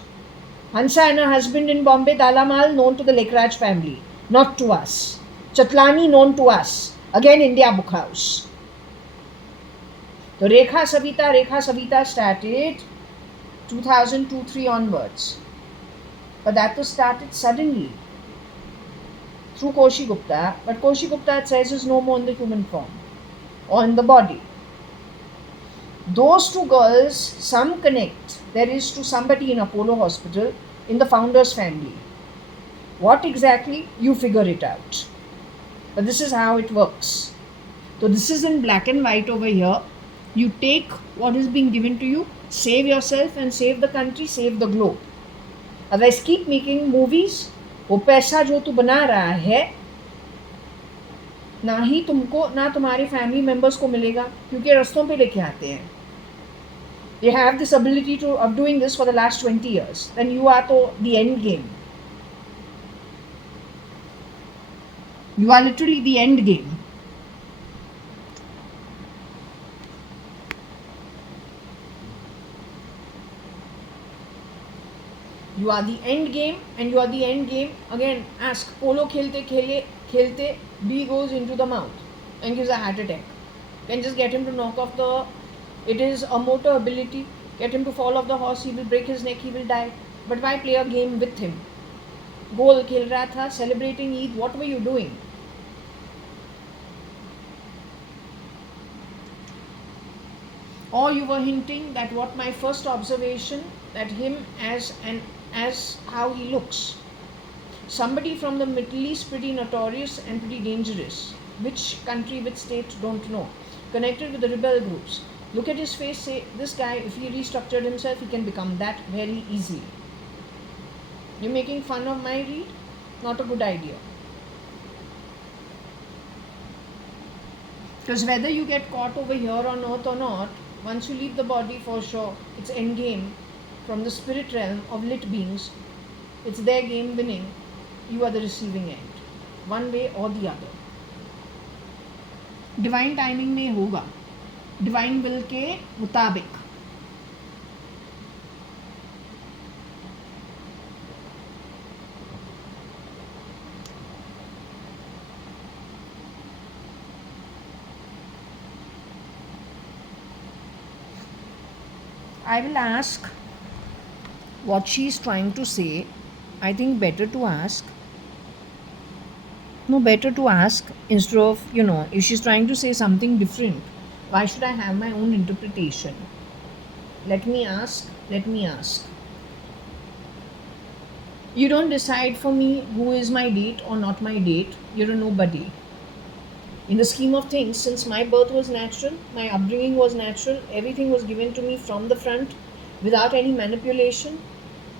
Hansa and her husband in Bombay, Dalamal, known to the Lekraj family, not to us. Chatlani, known to us, again India Book House. The Rekha Savita started 2002-3 onwards. But that was started suddenly through Koshi Gupta. But Koshi Gupta, it says, is no more in the human form or in the body. Those two girls, some connect. There is to somebody in Apollo Hospital in the founder's family. What exactly? You figure it out. But this is how it works. So this is in black and white over here. You take what is being given to you, save yourself and save the country, save the globe. Otherwise keep making movies. वो पैसा जो तू बना रहा है ना ही तुमको ना तुम्हारे फैमिली मेंबर्स को मिलेगा, क्योंकि रास्तों पे लेके आते हैं. They have this ability of doing this for the last 20 years. Then you are to the end game. You are literally the end game. You are the end game, and you are the end game. Again, ask polo khelte, bee goes into the mouth and gives a heart attack. Can just get him to knock off the. It is a motor ability. Get him to fall off the horse. He will break his neck. He will die. But why play a game with him? Goal khel raha tha, celebrating Eid. What were you doing? Or you were hinting that what my first observation, that him as how he looks. Somebody from the Middle East, pretty notorious and pretty dangerous. Which country, which state, don't know. Connected with the rebel groups. Look at his face, say, this guy, if he restructured himself, he can become that very easily. You're making fun of my read? Not a good idea. Because whether you get caught over here on earth or not, once you leave the body, for sure, it's endgame. From the spirit realm of lit beings, it's their game winning. You are the receiving end. One way or the other. Divine timing में होगा. Divine will के मुताबिक. I will ask what she is trying to say. I think better to ask. No, better to ask instead of, if she's trying to say something different, why should I have my own interpretation? Let me ask. You don't decide for me who is my date or not my date. You're a nobody. In the scheme of things, since my birth was natural, my upbringing was natural, everything was given to me from the front without any manipulation.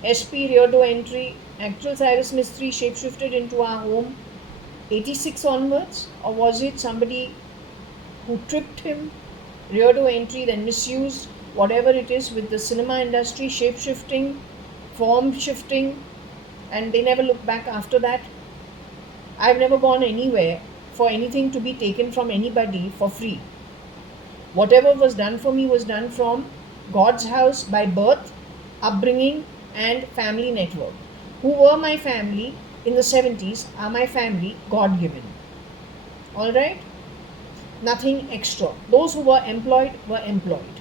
SP rear door entry, actual Cyrus Mistry shapeshifted into our home 86 onwards, or was it somebody who tripped him? Rear door entry, then misused, whatever it is, with the cinema industry, shape-shifting, form-shifting, and they never looked back after that. I've never gone anywhere for anything to be taken from anybody for free. Whatever was done for me was done from God's house by birth, upbringing, and family network. Who were my family in the 70s are my family, God-given. Alright? Nothing extra. Those who were employed were employed.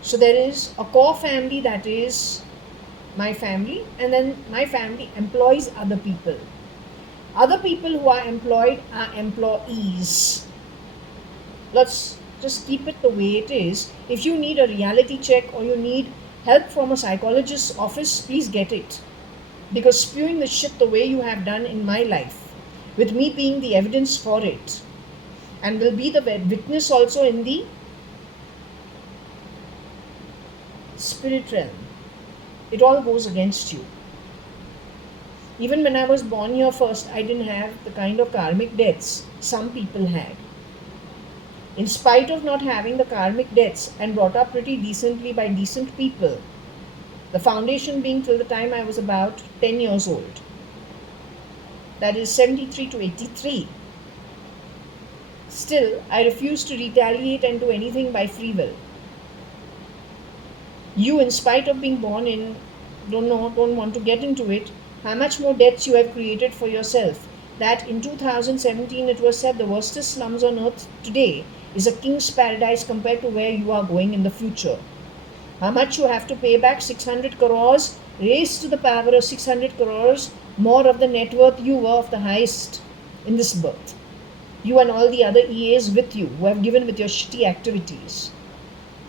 So there is a core family that is my family, and then my family employs other people. Other people who are employed are employees. Let's just keep it the way it is. If you need a reality check or you need help from a psychologist's office, please get it. Because spewing the shit the way you have done in my life, with me being the evidence for it, and will be the witness also in the spirit realm, it all goes against you. Even when I was born here first, I didn't have the kind of karmic debts some people had. In spite of not having the karmic debts and brought up pretty decently by decent people, the foundation being till the time I was about 10 years old, that is 73 to 83, still I refused to retaliate and do anything by free will. You, in spite of being born in, don't want to get into it, how much more debts you have created for yourself. That in 2017 it was said the worstest slums on earth today is a king's paradise compared to where you are going in the future. How much you have to pay back? 600 crores, raised to the power of 600 crores, more of the net worth you were of the highest in this birth. You and all the other EAs with you who have given with your shitty activities.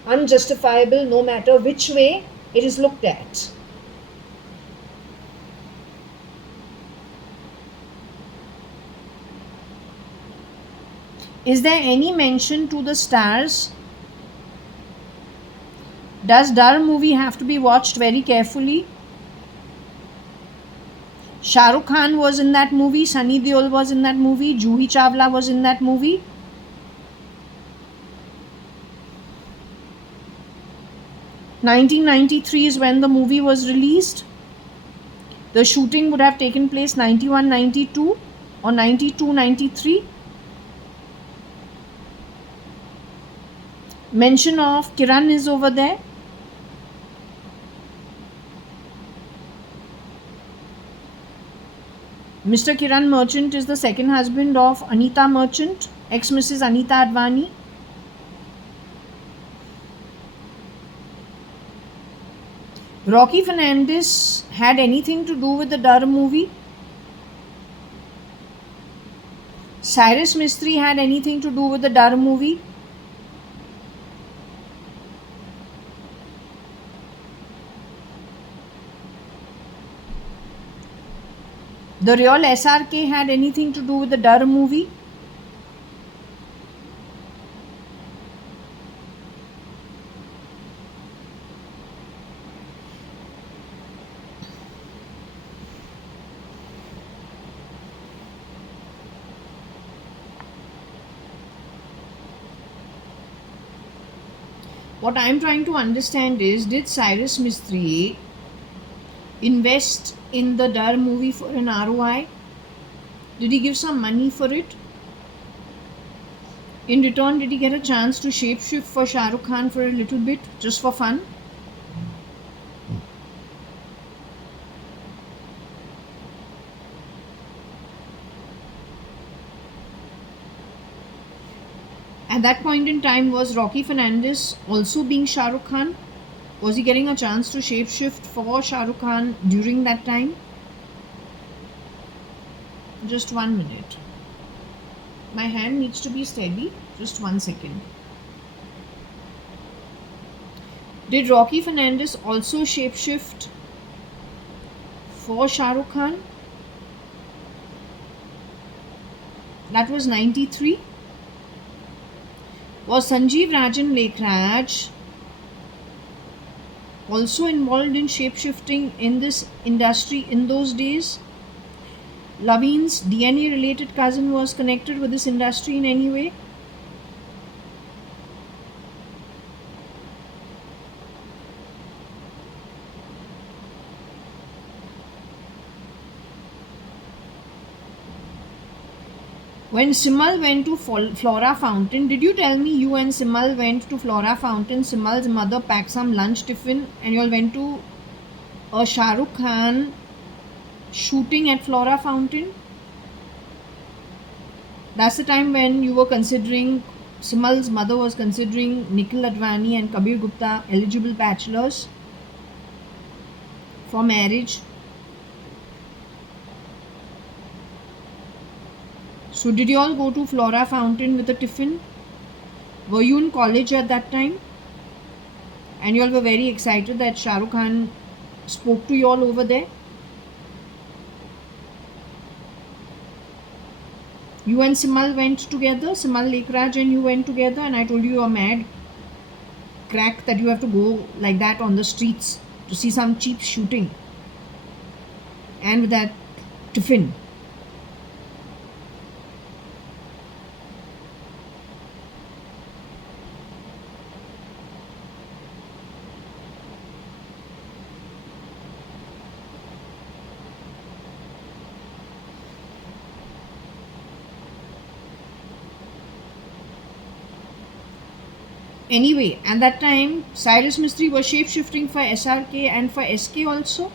Unjustifiable no matter which way it is looked at. Is there any mention to the stars? Does Dar movie have to be watched very carefully? Shah Rukh Khan was in that movie, Sunny Deol was in that movie, Juhi Chawla was in that movie. (1993) is when the movie was released. The shooting would have taken place 91-92 or 92-93. Mention of Kiran is over there. Mr. Kiran Merchant is the second husband of Anita Merchant, ex-Mrs. Anita Advani. Rocky Fernandez had anything to do with the Dar movie? Cyrus Mistry had anything to do with the Dar movie? The real SRK had anything to do with the Dar movie? What I am trying to understand is, did Cyrus Mistry invest in the Dar movie for an ROI? Did he give some money for it? In return, did he get a chance to shapeshift for Shah Rukh Khan for a little bit, just for fun? At that point in time, was Rocky Fernandez also being Shah Rukh Khan? Was he getting a chance to shapeshift for Shah Rukh Khan during that time? Just 1 minute. My hand needs to be steady. Just 1 second. Did Rocky Fernandez also shapeshift for Shah Rukh Khan? That was 93. Was Sanjeev Rajan Lekhraj also involved in shapeshifting in this industry in those days? Laveen's DNA related cousin was connected with this industry in any way? When Simal went to Flora Fountain, did you tell me you and Simal went to Flora Fountain? Simal's mother packed some lunch tiffin and you all went to a Shah Rukh Khan shooting at Flora Fountain? That's the time when you were considering, Simal's mother was considering Nikhil Advani and Kabir Gupta eligible bachelors for marriage. So did you all go to Flora Fountain with a tiffin? Were you in college at that time? And you all were very excited that Shah Rukh Khan spoke to you all over there? You and Simal went together, Simal Lekhraj and you went together, and I told you are mad crack that you have to go like that on the streets to see some cheap shooting. And with that tiffin. Anyway, at that time, Cyrus Mistry was shape-shifting for SRK and for SK also.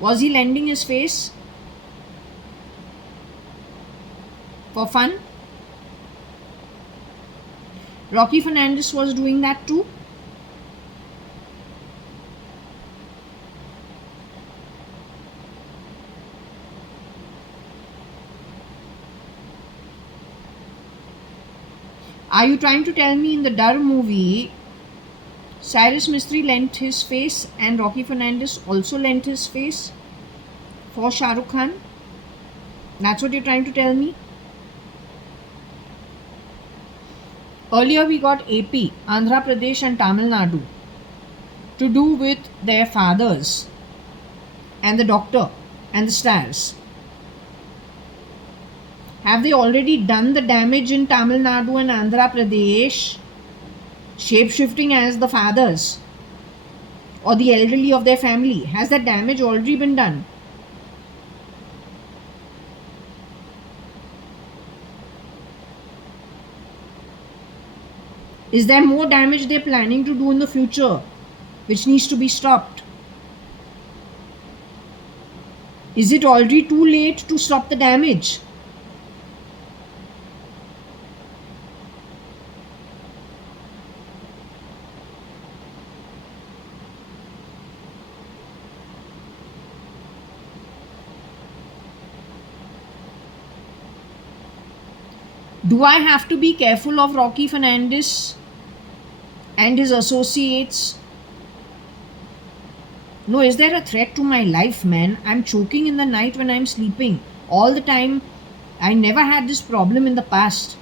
Was he lending his face for fun? Rocky Fernandez was doing that too. Are you trying to tell me in the Dar movie, Cyrus Mistry lent his face and Rocky Fernandez also lent his face for Shah Rukh Khan? That's what you're trying to tell me? Earlier we got AP, Andhra Pradesh and Tamil Nadu to do with their fathers and the doctor and the stars. Have they already done the damage in Tamil Nadu and Andhra Pradesh, shape-shifting as the fathers or the elderly of their family? Has that damage already been done? Is there more damage they're planning to do in the future, which needs to be stopped? Is it already too late to stop the damage? Do I have to be careful of Rocky Fernandez and his associates? No, is there a threat to my life, man? I'm choking in the night when I'm sleeping. All the time. I never had this problem in the past.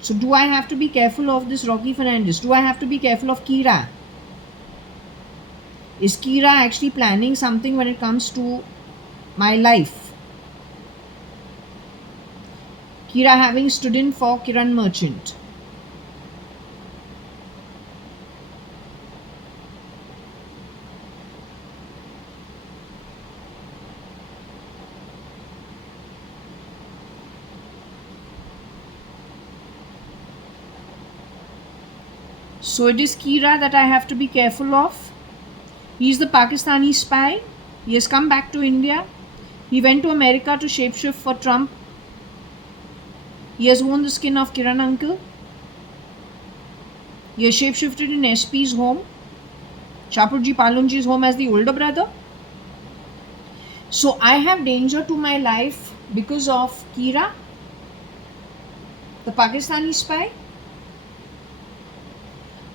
So do I have to be careful of this Rocky Fernandez? Do I have to be careful of Kira? Is Kira actually planning something when it comes to my life? Kira having stood in for Kiran Merchant. So it is Kira that I have to be careful of. He is the Pakistani spy. He has come back to India. He went to America to shapeshift for Trump. He has worn the skin of Kiran uncle. He has shapeshifted in SP's home, Chapurji Palunji's home as the older brother. So I have danger to my life because of Kira, the Pakistani spy.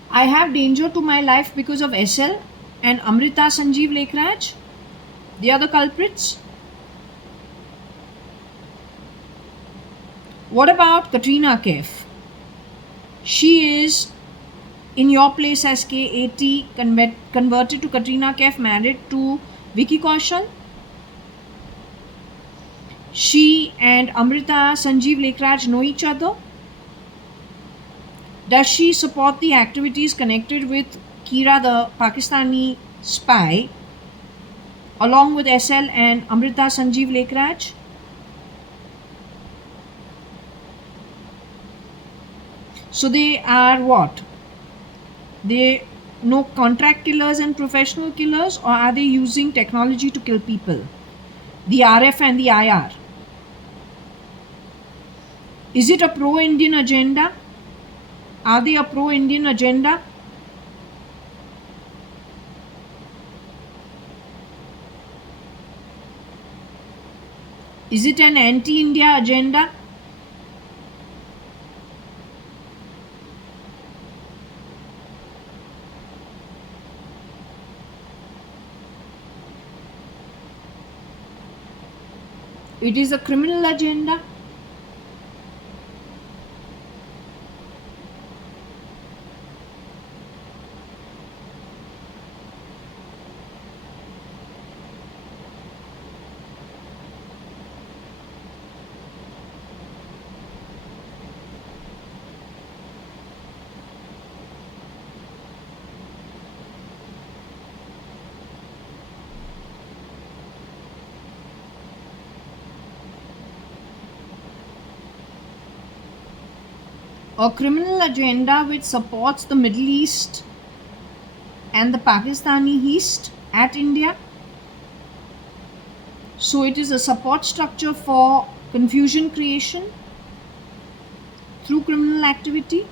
I have danger to my life because of SL and Amrita Sanjeev Lekhraj. They are the culprits. What about Katrina Kaif? She is in your place as KAT, converted to Katrina Kaif, married to Vicky Kaushal. She and Amrita Sanjeev Lekhraj know each other. Does she support the activities connected with Kira, the Pakistani spy, along with SL and Amrita Sanjeev Lekhraj? So they are what? They know contract killers and professional killers, or are they using technology to kill people? The RF and the IR. Is it a pro-Indian agenda? Are they a pro-Indian agenda? Is it an anti-India agenda? It is a criminal agenda. a criminal agenda which supports the Middle East and the Pakistani East at India. So it is a support structure for confusion creation through criminal activity.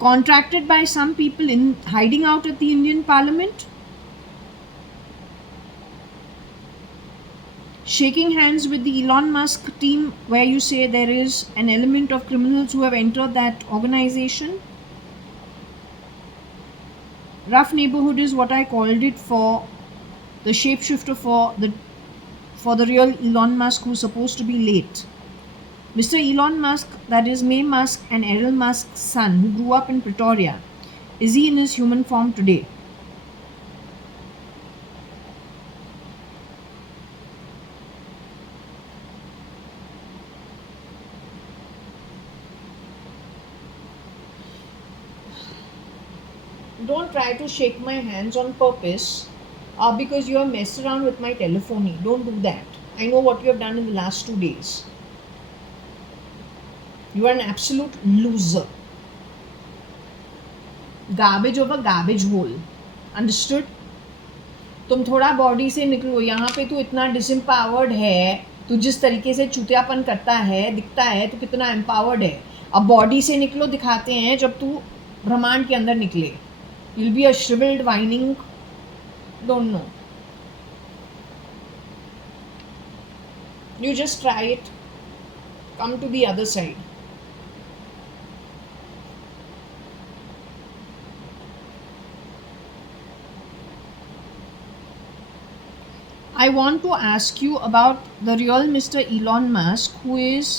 Contracted by some people in hiding out at the Indian Parliament. Shaking hands with the Elon Musk team, where you say there is an element of criminals who have entered that organization. Rough neighborhood is what I called it for the shapeshifter for the real Elon Musk, who's supposed to be late. Mr. Elon Musk, that is May Musk and Errol Musk's son, who grew up in Pretoria, is he in his human form today? Don't try to shake my hands on purpose because you have messed around with my telephony. Don't do that. I know what you have done in the last 2 days. You are an absolute loser. Garbage of a garbage hole. Understood? तुम थोड़ा body से निकलो. यहाँ पे तू इतना डिसएम्पावर्ड है, तू जिस तरीके से चूतियापन करता है, दिखता है, तू कितना एम्पावर्ड है. अब बॉडी से निकलो, दिखाते हैं जब तू ब्रह्मांड के अंदर निकले. You'll be a shriveled, whining, don't know. You just try it. Come to the other side. I want to ask you about the real Mr. Elon Musk, who is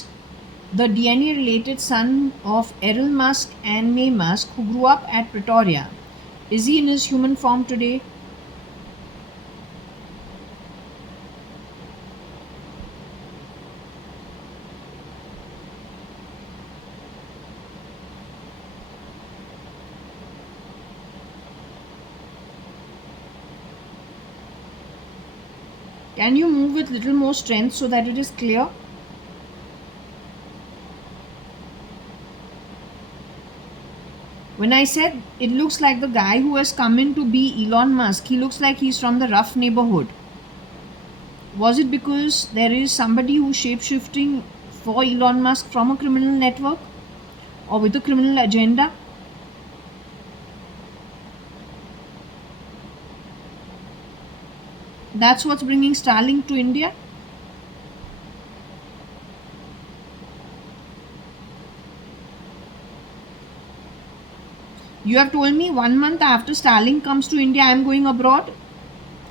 the DNA related son of Errol Musk and May Musk, who grew up at Pretoria. Is he in his human form today? Can you move with little more strength so that it is clear? When I said it looks like the guy who has come in to be Elon Musk, he looks like he's from the rough neighborhood. Was it because there is somebody who's shape-shifting for Elon Musk from a criminal network or with a criminal agenda? That's what's bringing Starlink to India? You have told me 1 month after Starlink comes to India, I am going abroad.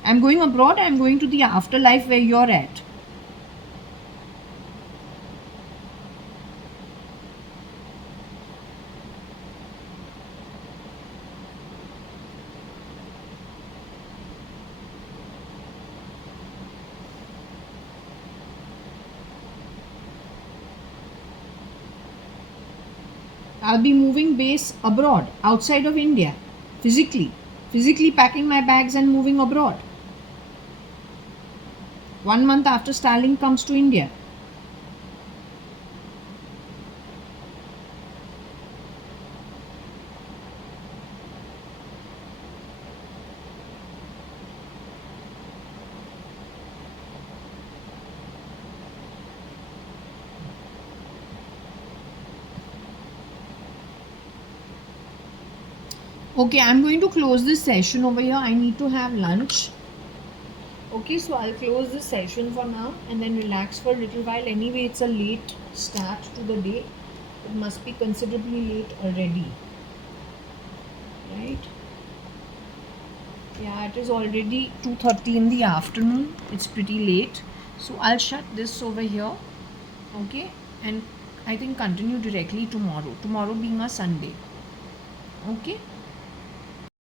I am going abroad, I am going to the afterlife where you're at. I'll be moving base abroad, outside of India, physically packing my bags and moving abroad. 1 month after Starlink comes to India. Okay, I'm going to close this session over here. I need to have lunch. Okay, so I'll close this session for now and then relax for a little while. Anyway, it's a late start to the day. It must be considerably late already. Right? Yeah, it is already 2:30 in the afternoon. It's pretty late. So I'll shut this over here. Okay, and I think continue directly tomorrow. Tomorrow being a Sunday. Okay.